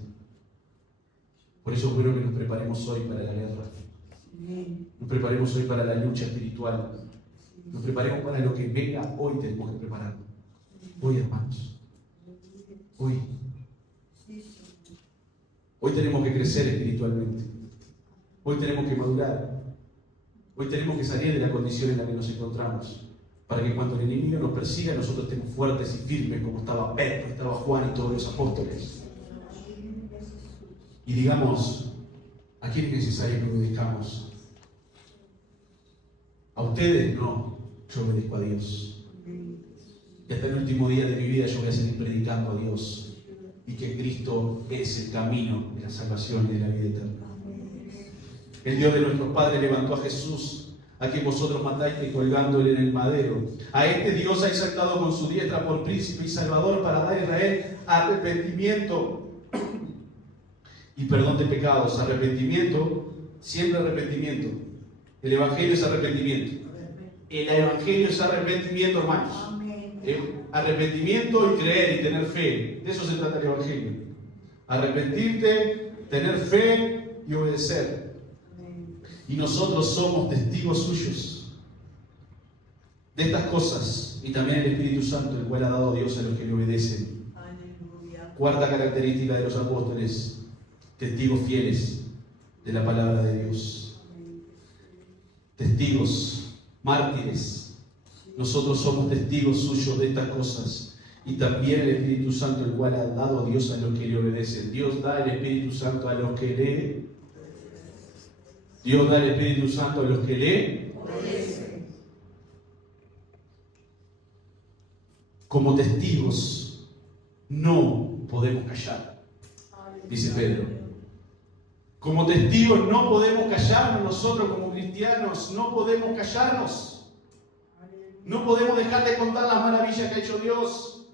Por eso es bueno que nos preparemos hoy para la guerra. Nos preparemos hoy para la lucha espiritual. Nos preparemos para lo que venga. Hoy tenemos que prepararnos. Hoy, hermanos. Hoy. Hoy tenemos que crecer espiritualmente. Hoy tenemos que madurar. Hoy tenemos que salir de la condición en la que nos encontramos, para que cuando el enemigo nos persiga, nosotros estemos fuertes y firmes, como estaba Pedro, estaba Juan y todos los apóstoles. Y digamos, ¿a quién es necesario que obedezcamos? A ustedes no, yo obedezco a Dios. Y hasta el último día de mi vida yo voy a seguir predicando a Dios. Y que Cristo es el camino de la salvación y de la vida eterna. El Dios de nuestros padres levantó a Jesús a quien vosotros mataste colgándole en el madero. A este Dios ha exaltado con su diestra por príncipe y salvador para dar a Israel arrepentimiento y perdón de pecados. Arrepentimiento, siempre arrepentimiento. El Evangelio es arrepentimiento. El Evangelio es arrepentimiento, hermanos. Arrepentimiento y creer y tener fe. De eso se trata el Evangelio. Arrepentirte, tener fe y obedecer. Y nosotros somos testigos suyos de estas cosas, y también el Espíritu Santo, el cual ha dado Dios a los que le obedecen. Cuarta característica de los apóstoles: testigos fieles de la palabra de Dios. Testigos, mártires. Nosotros somos testigos suyos de estas cosas, y también el Espíritu Santo, el cual ha dado Dios a los que le obedecen. Dios da el Espíritu Santo a los que le Dios da el Espíritu Santo a los que le obedecen. Como testigos no podemos callar, dice Pedro. Como testigos no podemos callarnos. Nosotros como cristianos no podemos callarnos. No podemos dejar de contar las maravillas que ha hecho Dios.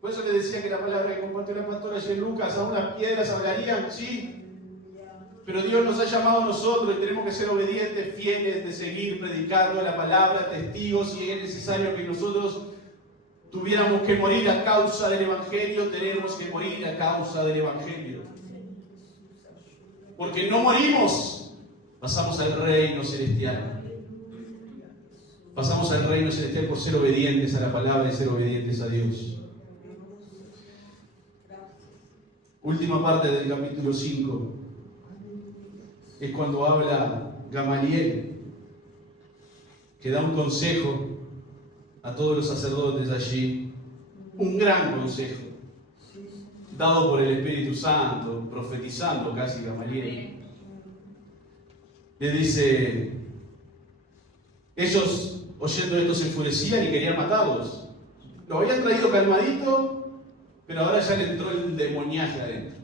Por eso le decía que la palabra que compartió la pastora ayer Lucas, a unas piedras hablarían, sí. Pero Dios nos ha llamado a nosotros y tenemos que ser obedientes, fieles, de seguir predicando la palabra, testigos. Si es necesario que nosotros tuviéramos que morir a causa del Evangelio, tenemos que morir a causa del Evangelio. Porque no morimos, pasamos al reino celestial. Pasamos al reino celestial por ser obedientes a la palabra y ser obedientes a Dios. Última parte del capítulo 5. Es cuando habla Gamaliel, que da un consejo a todos los sacerdotes allí, un gran consejo, dado por el Espíritu Santo, profetizando casi Gamaliel. Le dice, ellos oyendo esto se enfurecían y querían matarlos. Lo habían traído calmadito, pero ahora ya le entró el demoniaje adentro.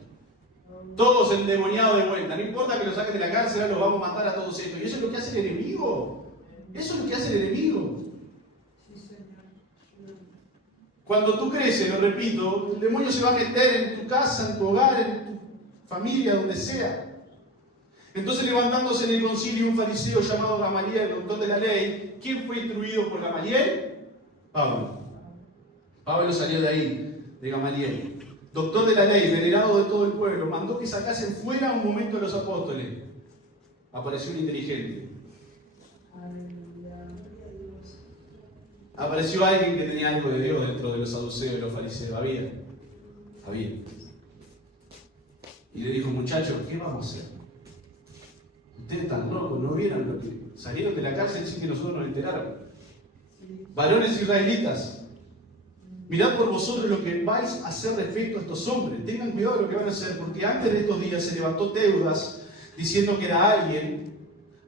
Todos endemoniados de vuelta. No importa que los saquen de la cárcel, ahora los vamos a matar a todos estos. Y eso es lo que hace el enemigo. Eso es lo que hace el enemigo. Cuando tú creces, lo repito, el demonio se va a meter en tu casa, en tu hogar, en tu familia, donde sea. Entonces, levantándose en el concilio un fariseo llamado Gamaliel, doctor de la ley, ¿quién fue instruido por Gamaliel? Pablo. Pablo salió de ahí, de Gamaliel. Doctor de la ley, venerado de todo el pueblo, mandó que sacasen fuera un momento a los apóstoles. Apareció un inteligente. Apareció alguien que tenía algo de Dios dentro de los saduceos y los fariseos. Había. Y le dijo, muchachos, ¿qué vamos a hacer? Ustedes están locos, ¿no vieron lo que salieron de la cárcel sin que nosotros nos enteráramos? Varones israelitas, mirad por vosotros lo que vais a hacer respecto a estos hombres. Tengan cuidado de lo que van a hacer, porque antes de estos días se levantó Teudas diciendo que era alguien.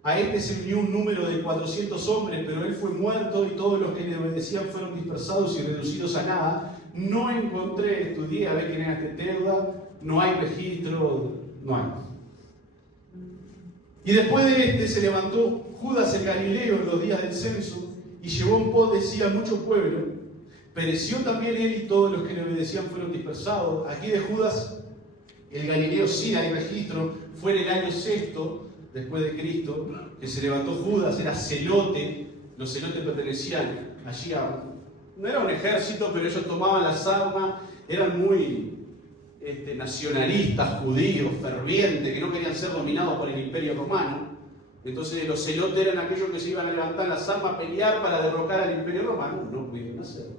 A este se unió un número de 400 hombres, pero él fue muerto y todos los que le obedecían fueron dispersados y reducidos a nada. No encontré, estudié a ver quién era este Teudas, no hay registro, no hay. Y después de este se levantó Judas el Galileo en los días del censo y llevó en pos de sí a mucho pueblo. Pereció también él y todos los que le obedecían fueron dispersados. Aquí de Judas el Galileo sí hay registro. Fue en el año 6 después de Cristo que se levantó Judas. Era celote. Los celotes pertenecían allí a... No era un ejército, pero ellos tomaban las armas. Eran muy nacionalistas, judíos, fervientes, que no querían ser dominados por el Imperio Romano. Entonces los celotes eran aquellos que se iban a levantar las armas a pelear para derrocar al Imperio Romano. No pudieron hacerlo.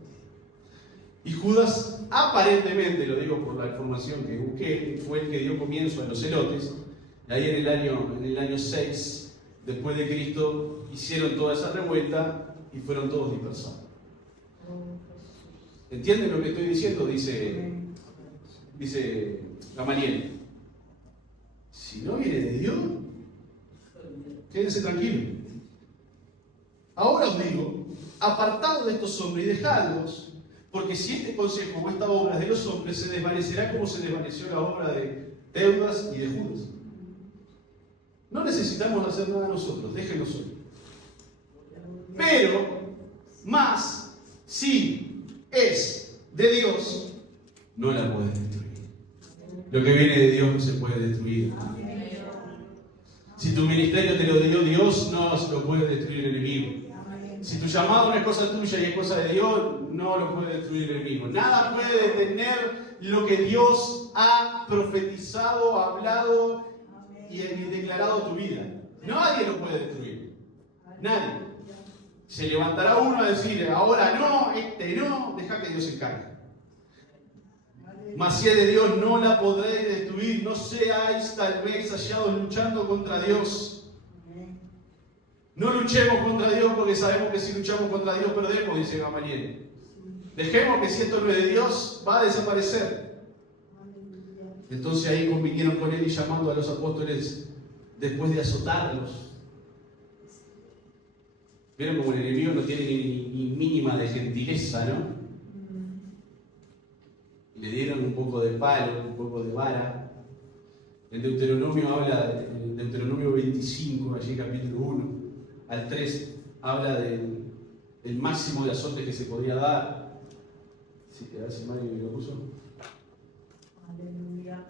Y Judas, aparentemente, lo digo por la información que busqué, fue el que dio comienzo a los celotes. Ahí en el año 6 después de Cristo hicieron toda esa revuelta y fueron todos dispersados. ¿Entienden lo que estoy diciendo? Dice Gamaliel. Si no viene de Dios, quédense tranquilos. Ahora os digo, apartados de estos hombres y dejadlos. Porque si este consejo o esta obra de los hombres se desvanecerá como se desvaneció la obra de Teudas y de Judas. No necesitamos hacer nada nosotros, déjenlo solo. Pero, más, si es de Dios, no la puedes destruir. Lo que viene de Dios no se puede destruir. Si tu ministerio te lo dio Dios, no lo puede destruir el enemigo. Si tu llamado no es cosa tuya y es cosa de Dios, no lo puede destruir el enemigo. Nada puede detener lo que Dios ha profetizado, hablado y declarado tu vida. Nadie lo puede destruir. Nadie. Se levantará uno a decir, ahora no, no, deja que Dios se encargue. Mas si es de Dios, no la podréis destruir. No seáis tal vez hallados luchando contra Dios. No luchemos contra Dios porque sabemos que si luchamos contra Dios perdemos, dice Gamaliel. Dejemos que si esto no es de Dios, va a desaparecer. Entonces ahí convinieron con él y llamando a los apóstoles después de azotarlos. Vieron como el enemigo no tiene ni mínima de gentileza, ¿no? Y le dieron un poco de palo, un poco de vara. El Deuteronomio habla, en Deuteronomio 25, allí capítulo 1 al 3, habla del máximo de azote que se podía dar. Sí, a ver si Mario me lo puso.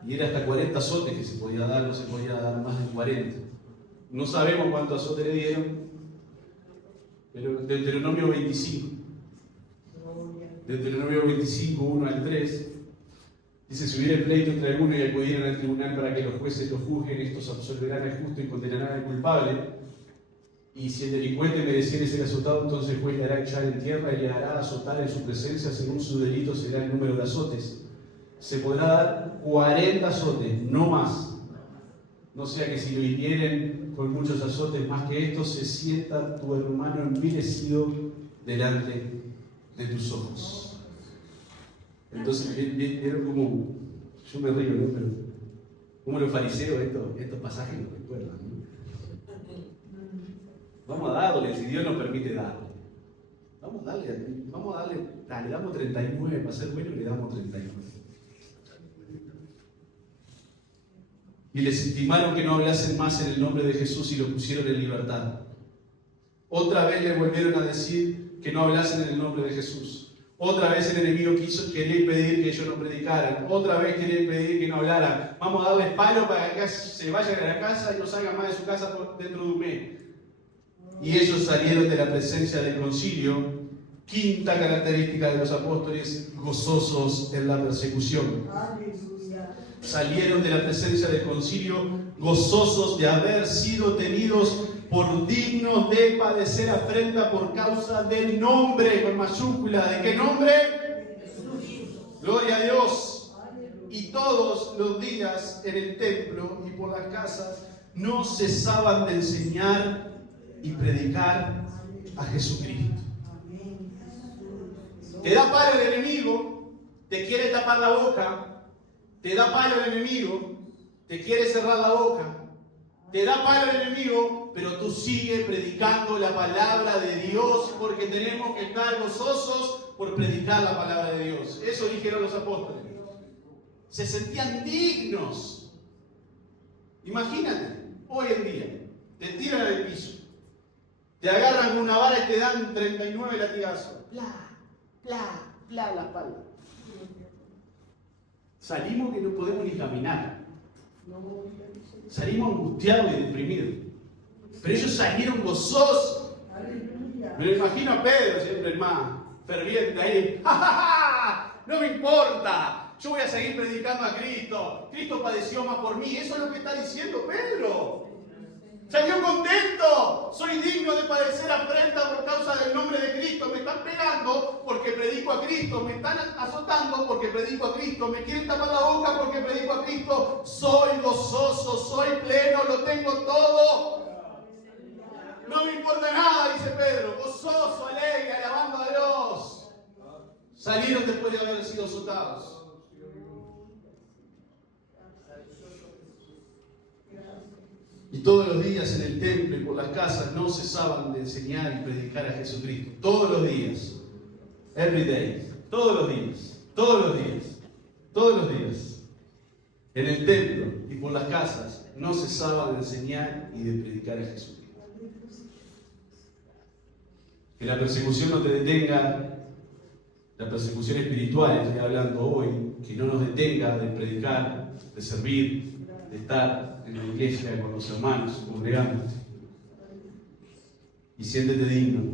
Y era hasta 40 azotes que se podía dar, no se podía dar más de 40. No sabemos cuántos azotes le dieron, pero Deuteronomio 25. Deuteronomio 25, 1 al 3. Dice, si hubiera pleito entre alguno y acudieran al tribunal para que los jueces los juzguen, estos absolverán al justo y condenarán al culpable. Y si el delincuente mereciere ser azotado, entonces el juez le hará echar en tierra y le hará azotar en su presencia, según su delito será el número de azotes. Se podrá dar 40 azotes, no más. No sea que si lo hirieren con muchos azotes más que estos, se sienta tu hermano envilecido delante de tus ojos. Entonces, vieron como, yo me río, ¿no? Pero como los fariseos estos pasajes los recuerdan, ¿no? Vamos a darle, si Dios nos permite darle. Vamos a darle, le damos 39, para ser bueno le damos 39. Y les intimaron que no hablasen más en el nombre de Jesús y los pusieron en libertad. Otra vez le volvieron a decir que no hablasen en el nombre de Jesús. Otra vez el enemigo quería impedir que ellos no predicaran. Otra vez quería impedir que no hablaran. Vamos a darles palo para que se vayan a la casa y no salgan más de su casa dentro de un mes. Y ellos salieron de la presencia del concilio. Quinta característica de los apóstoles, gozosos en la persecución. Salieron de la presencia del concilio gozosos de haber sido tenidos por dignos de padecer afrenta por causa del nombre, con mayúscula. ¿De qué nombre? Jesús. Gloria a Dios. Y todos los días en el templo y por las casas no cesaban de enseñar y predicar a Jesucristo. Te da palo el enemigo, te quiere tapar la boca, te da palo el enemigo, te quiere cerrar la boca, te da palo el enemigo, pero tú sigues predicando la palabra de Dios porque tenemos que estar gozosos por predicar la palabra de Dios. Eso dijeron los apóstoles. Se sentían dignos. Imagínate, hoy en día, te tiran al piso, te agarran con una vara y te dan 39 latigazos. La espalda. Salimos que no podemos ni caminar. Salimos angustiados y deprimidos. Pero ellos salieron gozosos. Me lo imagino a Pedro, siempre el más ferviente ahí. ¡Ja, ja, ja! No me importa. Yo voy a seguir predicando a Cristo. Cristo padeció más por mí. Eso es lo que está diciendo Pedro. Salió contento. Soy digno de padecer afrenta por causa del nombre de Cristo. Me están pegando porque predico a Cristo. Me están azotando porque predico a Cristo. Me quieren tapar la boca porque predico a Cristo. Soy gozoso, soy pleno, lo tengo todo. No me importa nada, dice Pedro. Gozoso, alegre, alabando a Dios. Salieron después de haber sido azotados. Y todos los días en el templo y por las casas no cesaban de enseñar y predicar a Jesucristo. Todos los días. Every day. Todos los días. Todos los días. Todos los días. En el templo y por las casas no cesaban de enseñar y de predicar a Jesucristo. Que la persecución no te detenga, la persecución espiritual, estoy hablando hoy, que no nos detenga de predicar, de servir, de estar en la iglesia con los hermanos, congregándote. Y siéntete digno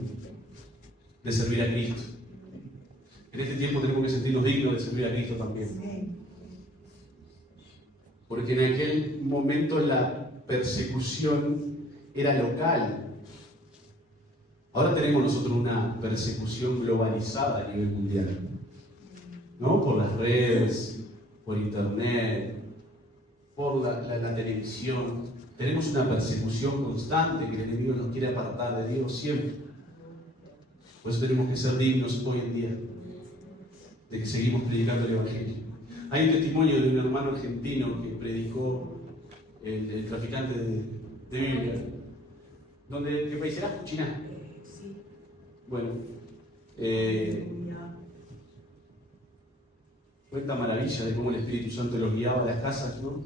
de servir a Cristo. En este tiempo tenemos que sentirnos dignos de servir a Cristo también. Porque en aquel momento la persecución era local. Ahora tenemos nosotros una persecución globalizada a nivel mundial, ¿no? Por las redes, por internet, por la televisión. Tenemos una persecución constante que el enemigo nos quiere apartar de Dios siempre. Por eso tenemos que ser dignos hoy en día de que seguimos predicando el Evangelio. Hay un testimonio de un hermano argentino que predicó el traficante de Biblia. ¿Qué país era? China. Sí. Bueno, cuenta maravilla de cómo el Espíritu Santo los guiaba a las casas, ¿no?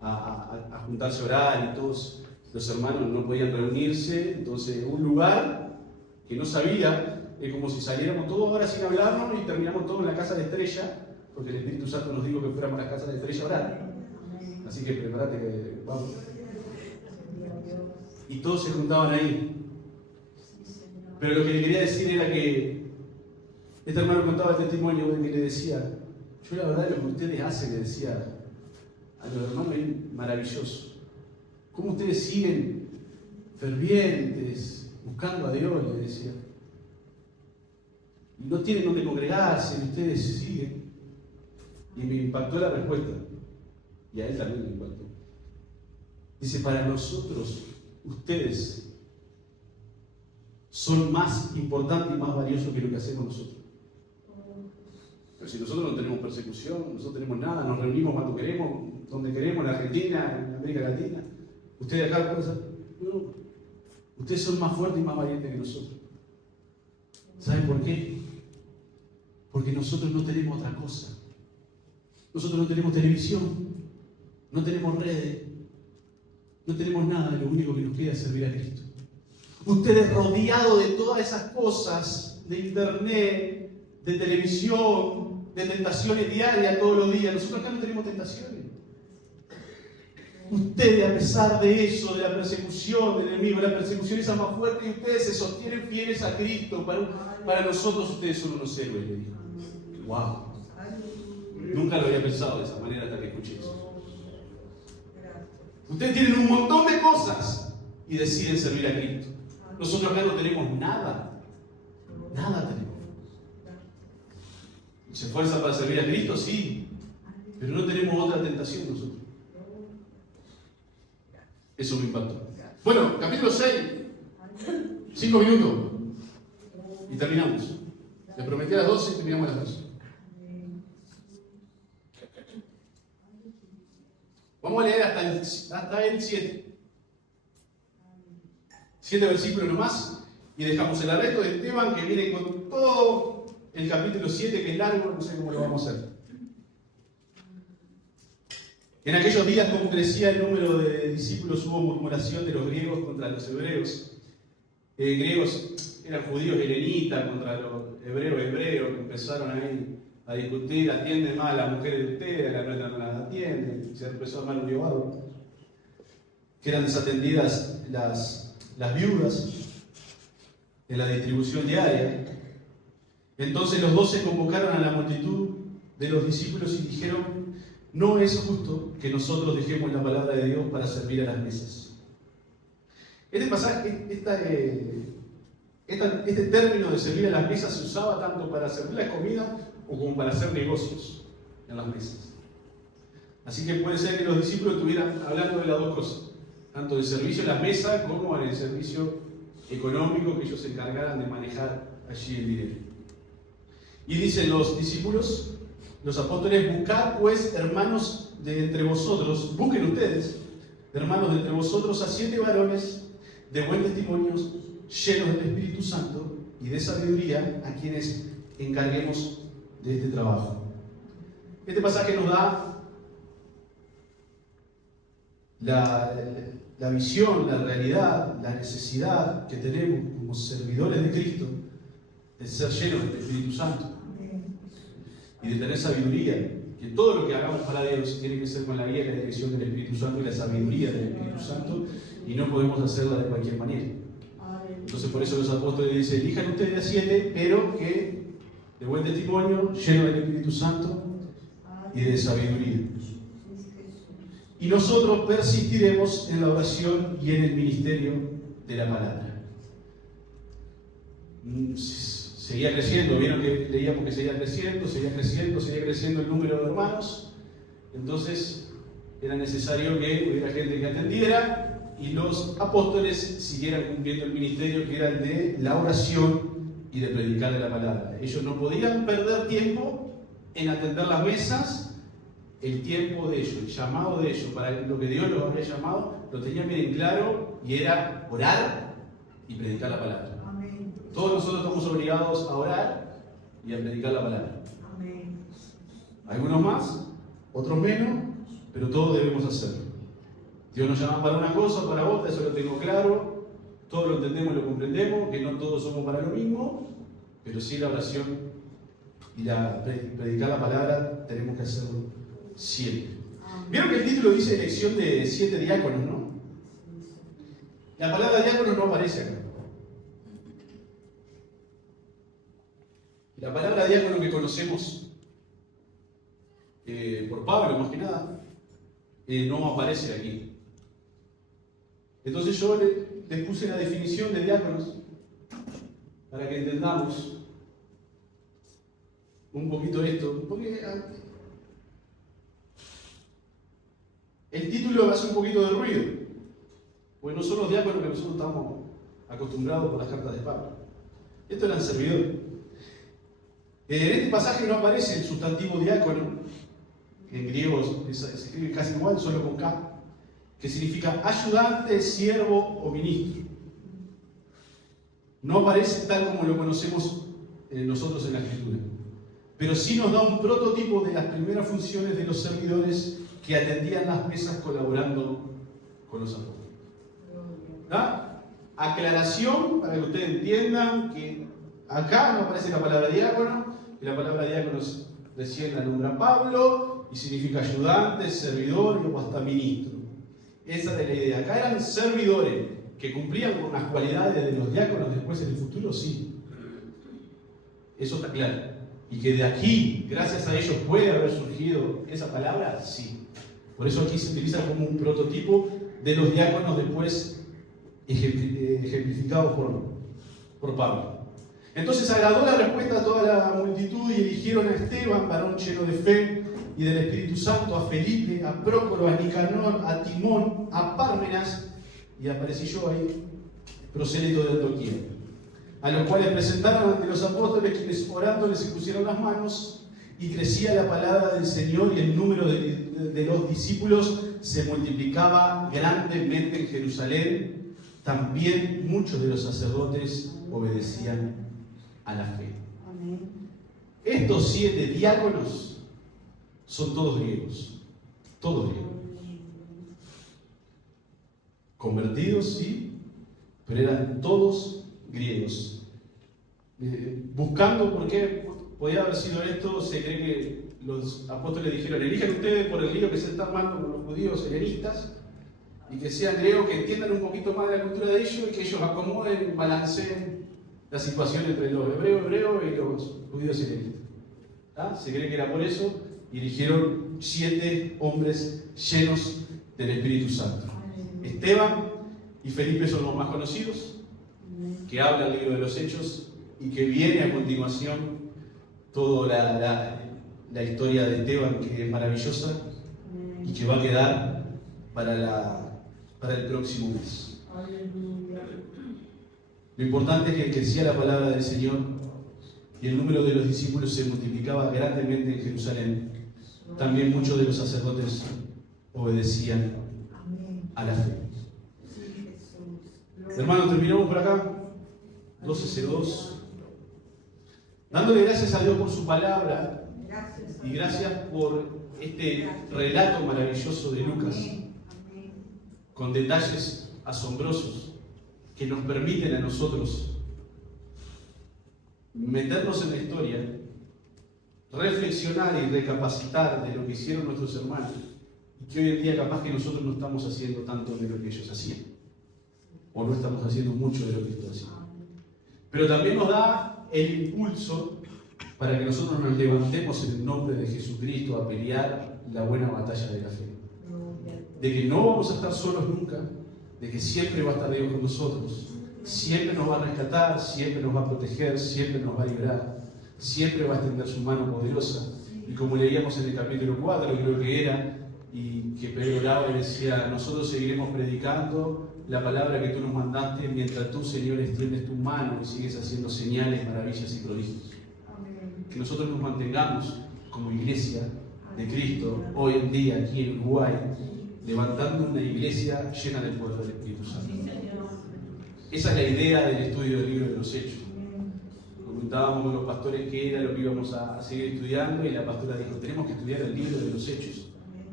A juntarse a orar, y todos los hermanos no podían reunirse. Entonces, un lugar que no sabía, es como si saliéramos todos ahora sin hablarnos y terminamos todos en la casa de Estrella, porque el Espíritu Santo nos dijo que fuéramos a la casa de Estrella a orar. Así que prepárate que vamos. Y todos se juntaban ahí. Pero lo que le quería decir era que este hermano contaba el testimonio de que le decía: yo la verdad lo que ustedes hacen, le decía a los hermanos, es maravilloso. ¿Cómo ustedes siguen fervientes, buscando a Dios?, le decía. Y no tienen donde congregarse, y ustedes siguen. Y me impactó la respuesta. Y a él también le impactó. Dice: para nosotros, ustedes son más importantes y más valiosos que lo que hacemos nosotros. Pero si nosotros no tenemos persecución, nosotros no tenemos nada, nos reunimos cuando queremos, donde queremos, en Argentina, en América Latina. Ustedes acá, no. Ustedes son más fuertes y más valientes que nosotros. ¿Saben por qué? Porque nosotros no tenemos otra cosa. Nosotros no tenemos televisión, no tenemos redes, no tenemos nada. Lo único que nos queda es servir a Cristo. Ustedes, rodeados de todas esas cosas, de internet, de televisión, de tentaciones diarias todos los días. Nosotros acá no tenemos tentaciones. Ustedes, a pesar de eso, de la persecución del enemigo, la persecución esa más fuerte, y ustedes se sostienen fieles a Cristo. Para nosotros ustedes son unos héroes, le dijo. ¡Wow! Nunca lo había pensado de esa manera hasta que escuché eso. Ustedes tienen un montón de cosas y deciden servir a Cristo. Nosotros acá no tenemos nada. Nada tenemos. ¿Se esfuerza para servir a Cristo? Sí. Pero no tenemos otra tentación nosotros. Eso me impactó. Bueno, capítulo 6. 5 minutos. Y terminamos. Les prometí a las 12 y terminamos a las 12. Vamos a leer hasta el 7. 7 versículos nomás. Y dejamos el arresto de Esteban, que viene con todo el capítulo 7, que es largo, no sé cómo lo vamos a hacer. En aquellos días, como crecía el número de discípulos, hubo murmuración de los griegos contra los hebreos. Griegos eran judíos helenitas contra los hebreos, que empezaron ahí a discutir: atienden más a las mujeres de ustedes, a las nuestras no las atienden. Se empezó a armar un llevado. Que eran desatendidas las viudas en la distribución diaria. Entonces los 12 convocaron a la multitud de los discípulos y dijeron: no es justo que nosotros dejemos la palabra de Dios para servir a las mesas. Este pasaje, este término de servir a las mesas se usaba tanto para servir la comida o como para hacer negocios en las mesas. Así que puede ser que los discípulos estuvieran hablando de las dos cosas, tanto del servicio a las mesas como en el servicio económico que ellos se encargaran de manejar allí el dinero. Y dicen los discípulos, los apóstoles: buscad pues, hermanos de entre vosotros, busquen ustedes, hermanos de entre vosotros, a 7 varones de buen testimonio, llenos del Espíritu Santo y de sabiduría, a quienes encarguemos de este trabajo. Este pasaje nos da la visión, la realidad, la necesidad que tenemos como servidores de Cristo de ser llenos del Espíritu Santo y de tener sabiduría, que todo lo que hagamos para Dios tiene que ser con la guía y la dirección del Espíritu Santo y la sabiduría del Espíritu Santo, y no podemos hacerla de cualquier manera. Entonces por eso los apóstoles dicen: elijan ustedes a 7, pero que de buen testimonio, lleno del Espíritu Santo y de sabiduría. Y nosotros persistiremos en la oración y en el ministerio de la palabra. Seguía creciendo, vieron que leíamos que seguía creciendo el número de hermanos. Entonces era necesario que hubiera gente que atendiera y los apóstoles siguieran cumpliendo el ministerio, que era el de la oración y de predicar de la palabra. Ellos no podían perder tiempo en atender las mesas. El tiempo de ellos, el llamado de ellos, para lo que Dios los había llamado, lo tenían bien en claro, y era orar y predicar la palabra. Amén. Todos nosotros estamos obligados a orar y a predicar la palabra. Amén. Algunos más, otros menos, pero todos debemos hacerlo. Dios nos llama para una cosa, para otra, eso lo tengo claro. Todos lo entendemos y lo comprendemos, que no todos somos para lo mismo, pero sí la oración y predicar la palabra tenemos que hacerlo siempre. Vieron que el título dice elección de 7 diáconos, ¿no? La palabra diácono no aparece acá. La palabra diácono que conocemos por Pablo, más que nada, no aparece aquí. Entonces yo les puse la definición de diáconos para que entendamos un poquito esto. Porque el título hace un poquito de ruido, porque no son los diáconos que nosotros estamos acostumbrados por las cartas de Pablo. Estos eran servidores. En este pasaje no aparece el sustantivo diácono, en griego se escribe casi igual, solo con K, que significa ayudante, siervo o ministro. No aparece tal como lo conocemos nosotros en la Escritura, pero sí nos da un prototipo de las primeras funciones de los servidores que atendían las mesas colaborando con los apóstoles. ¿Ah? Aclaración para que ustedes entiendan que acá no aparece la palabra diácono, que la palabra diácono recién la nombra Pablo y significa ayudante, servidor o hasta ministro. Esa es la idea. Acá eran servidores que cumplían con las cualidades de los diáconos después en el futuro, sí. Eso está claro. Y que de aquí, gracias a ellos, puede haber surgido esa palabra, sí. Por eso aquí se utiliza como un prototipo de los diáconos después ejemplificados por Pablo. Entonces agradó la respuesta a toda la multitud y eligieron a Esteban, varón lleno de fe y del Espíritu Santo, a Felipe, a Prócoro, a Nicanor, a Timón, a Pármenas, y aparecí yo ahí, prosélito de Antioquía, a los cuales presentaron ante los apóstoles, quienes orando les impusieron las manos, y crecía la palabra del Señor, y el número de los discípulos se multiplicaba grandemente en Jerusalén. También muchos de los sacerdotes obedecían a la fe. Amén. Estos 7 diáconos son todos griegos. Todos griegos. Convertidos, sí, pero eran todos griegos. Buscando por qué podía haber sido esto, se cree que los apóstoles dijeron: elijan ustedes por el lío que se está armando con los judíos helenistas, y que sean griegos que entiendan un poquito más de la cultura de ellos y que ellos acomoden, balanceen la situación entre los hebreos y los judíos helenistas. ¿Ah? Se cree que era por eso, y eligieron 7 hombres llenos del Espíritu Santo. Esteban y Felipe son los más conocidos, que habla el libro de los Hechos y que viene a continuación toda la historia de Esteban, que es maravillosa y que va a quedar para el próximo mes. Lo importante es que crecía la palabra del Señor y el número de los discípulos se multiplicaba grandemente en Jerusalén. También muchos de los sacerdotes obedecían a la fe. Hermanos, terminamos por acá. 12:02. Dándole gracias a Dios por su palabra y gracias por este relato maravilloso de Lucas. con detalles asombrosos que nos permiten a nosotros meternos en la historia, reflexionar y recapacitar de lo que hicieron nuestros hermanos, y que hoy en día capaz que nosotros no estamos haciendo tanto de lo que ellos hacían, o no estamos haciendo mucho de lo que ellos hacían. Pero también nos da el impulso para que nosotros nos levantemos en el nombre de Jesucristo a pelear la buena batalla de la fe. De que no vamos a estar solos nunca, de que siempre va a estar Dios con nosotros, siempre nos va a rescatar, siempre nos va a proteger, siempre nos va a librar, siempre va a extender su mano poderosa. Y como leíamos en el capítulo 4, creo que era, y que Pedro oraba y decía: nosotros seguiremos predicando la palabra que tú nos mandaste mientras tú, Señor, extiendes tu mano y sigues haciendo señales, maravillas y prodigios. Que nosotros nos mantengamos como iglesia de Cristo hoy en día aquí en Uruguay, levantando una iglesia llena del poder del Espíritu Santo. Esa es la idea del estudio del libro de los Hechos. Comentábamos con los pastores qué era lo que íbamos a seguir estudiando, y la pastora dijo: tenemos que estudiar el libro de los Hechos.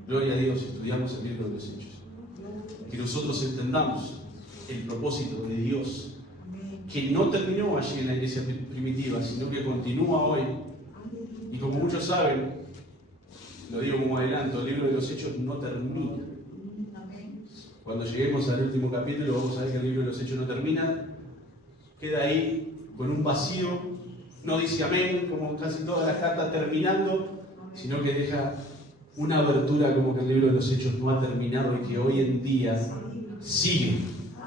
Gloria a Dios, estudiamos el libro de los Hechos. Que nosotros entendamos el propósito de Dios, que no terminó allí en la iglesia primitiva, sino que continúa hoy. Y como muchos saben, lo digo como adelanto, el libro de los Hechos no termina. Cuando lleguemos al último capítulo vamos a ver que el libro de los Hechos no termina, queda ahí con un vacío, no dice amén, como casi todas las cartas terminando, sino que deja una abertura como que el libro de los Hechos no ha terminado y que hoy en día sigue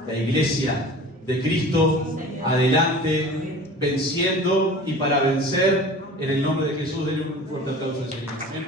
la iglesia de Cristo adelante, venciendo y para vencer en el nombre de Jesús. Denle un fuerte aplauso al Señor. ¿Bien?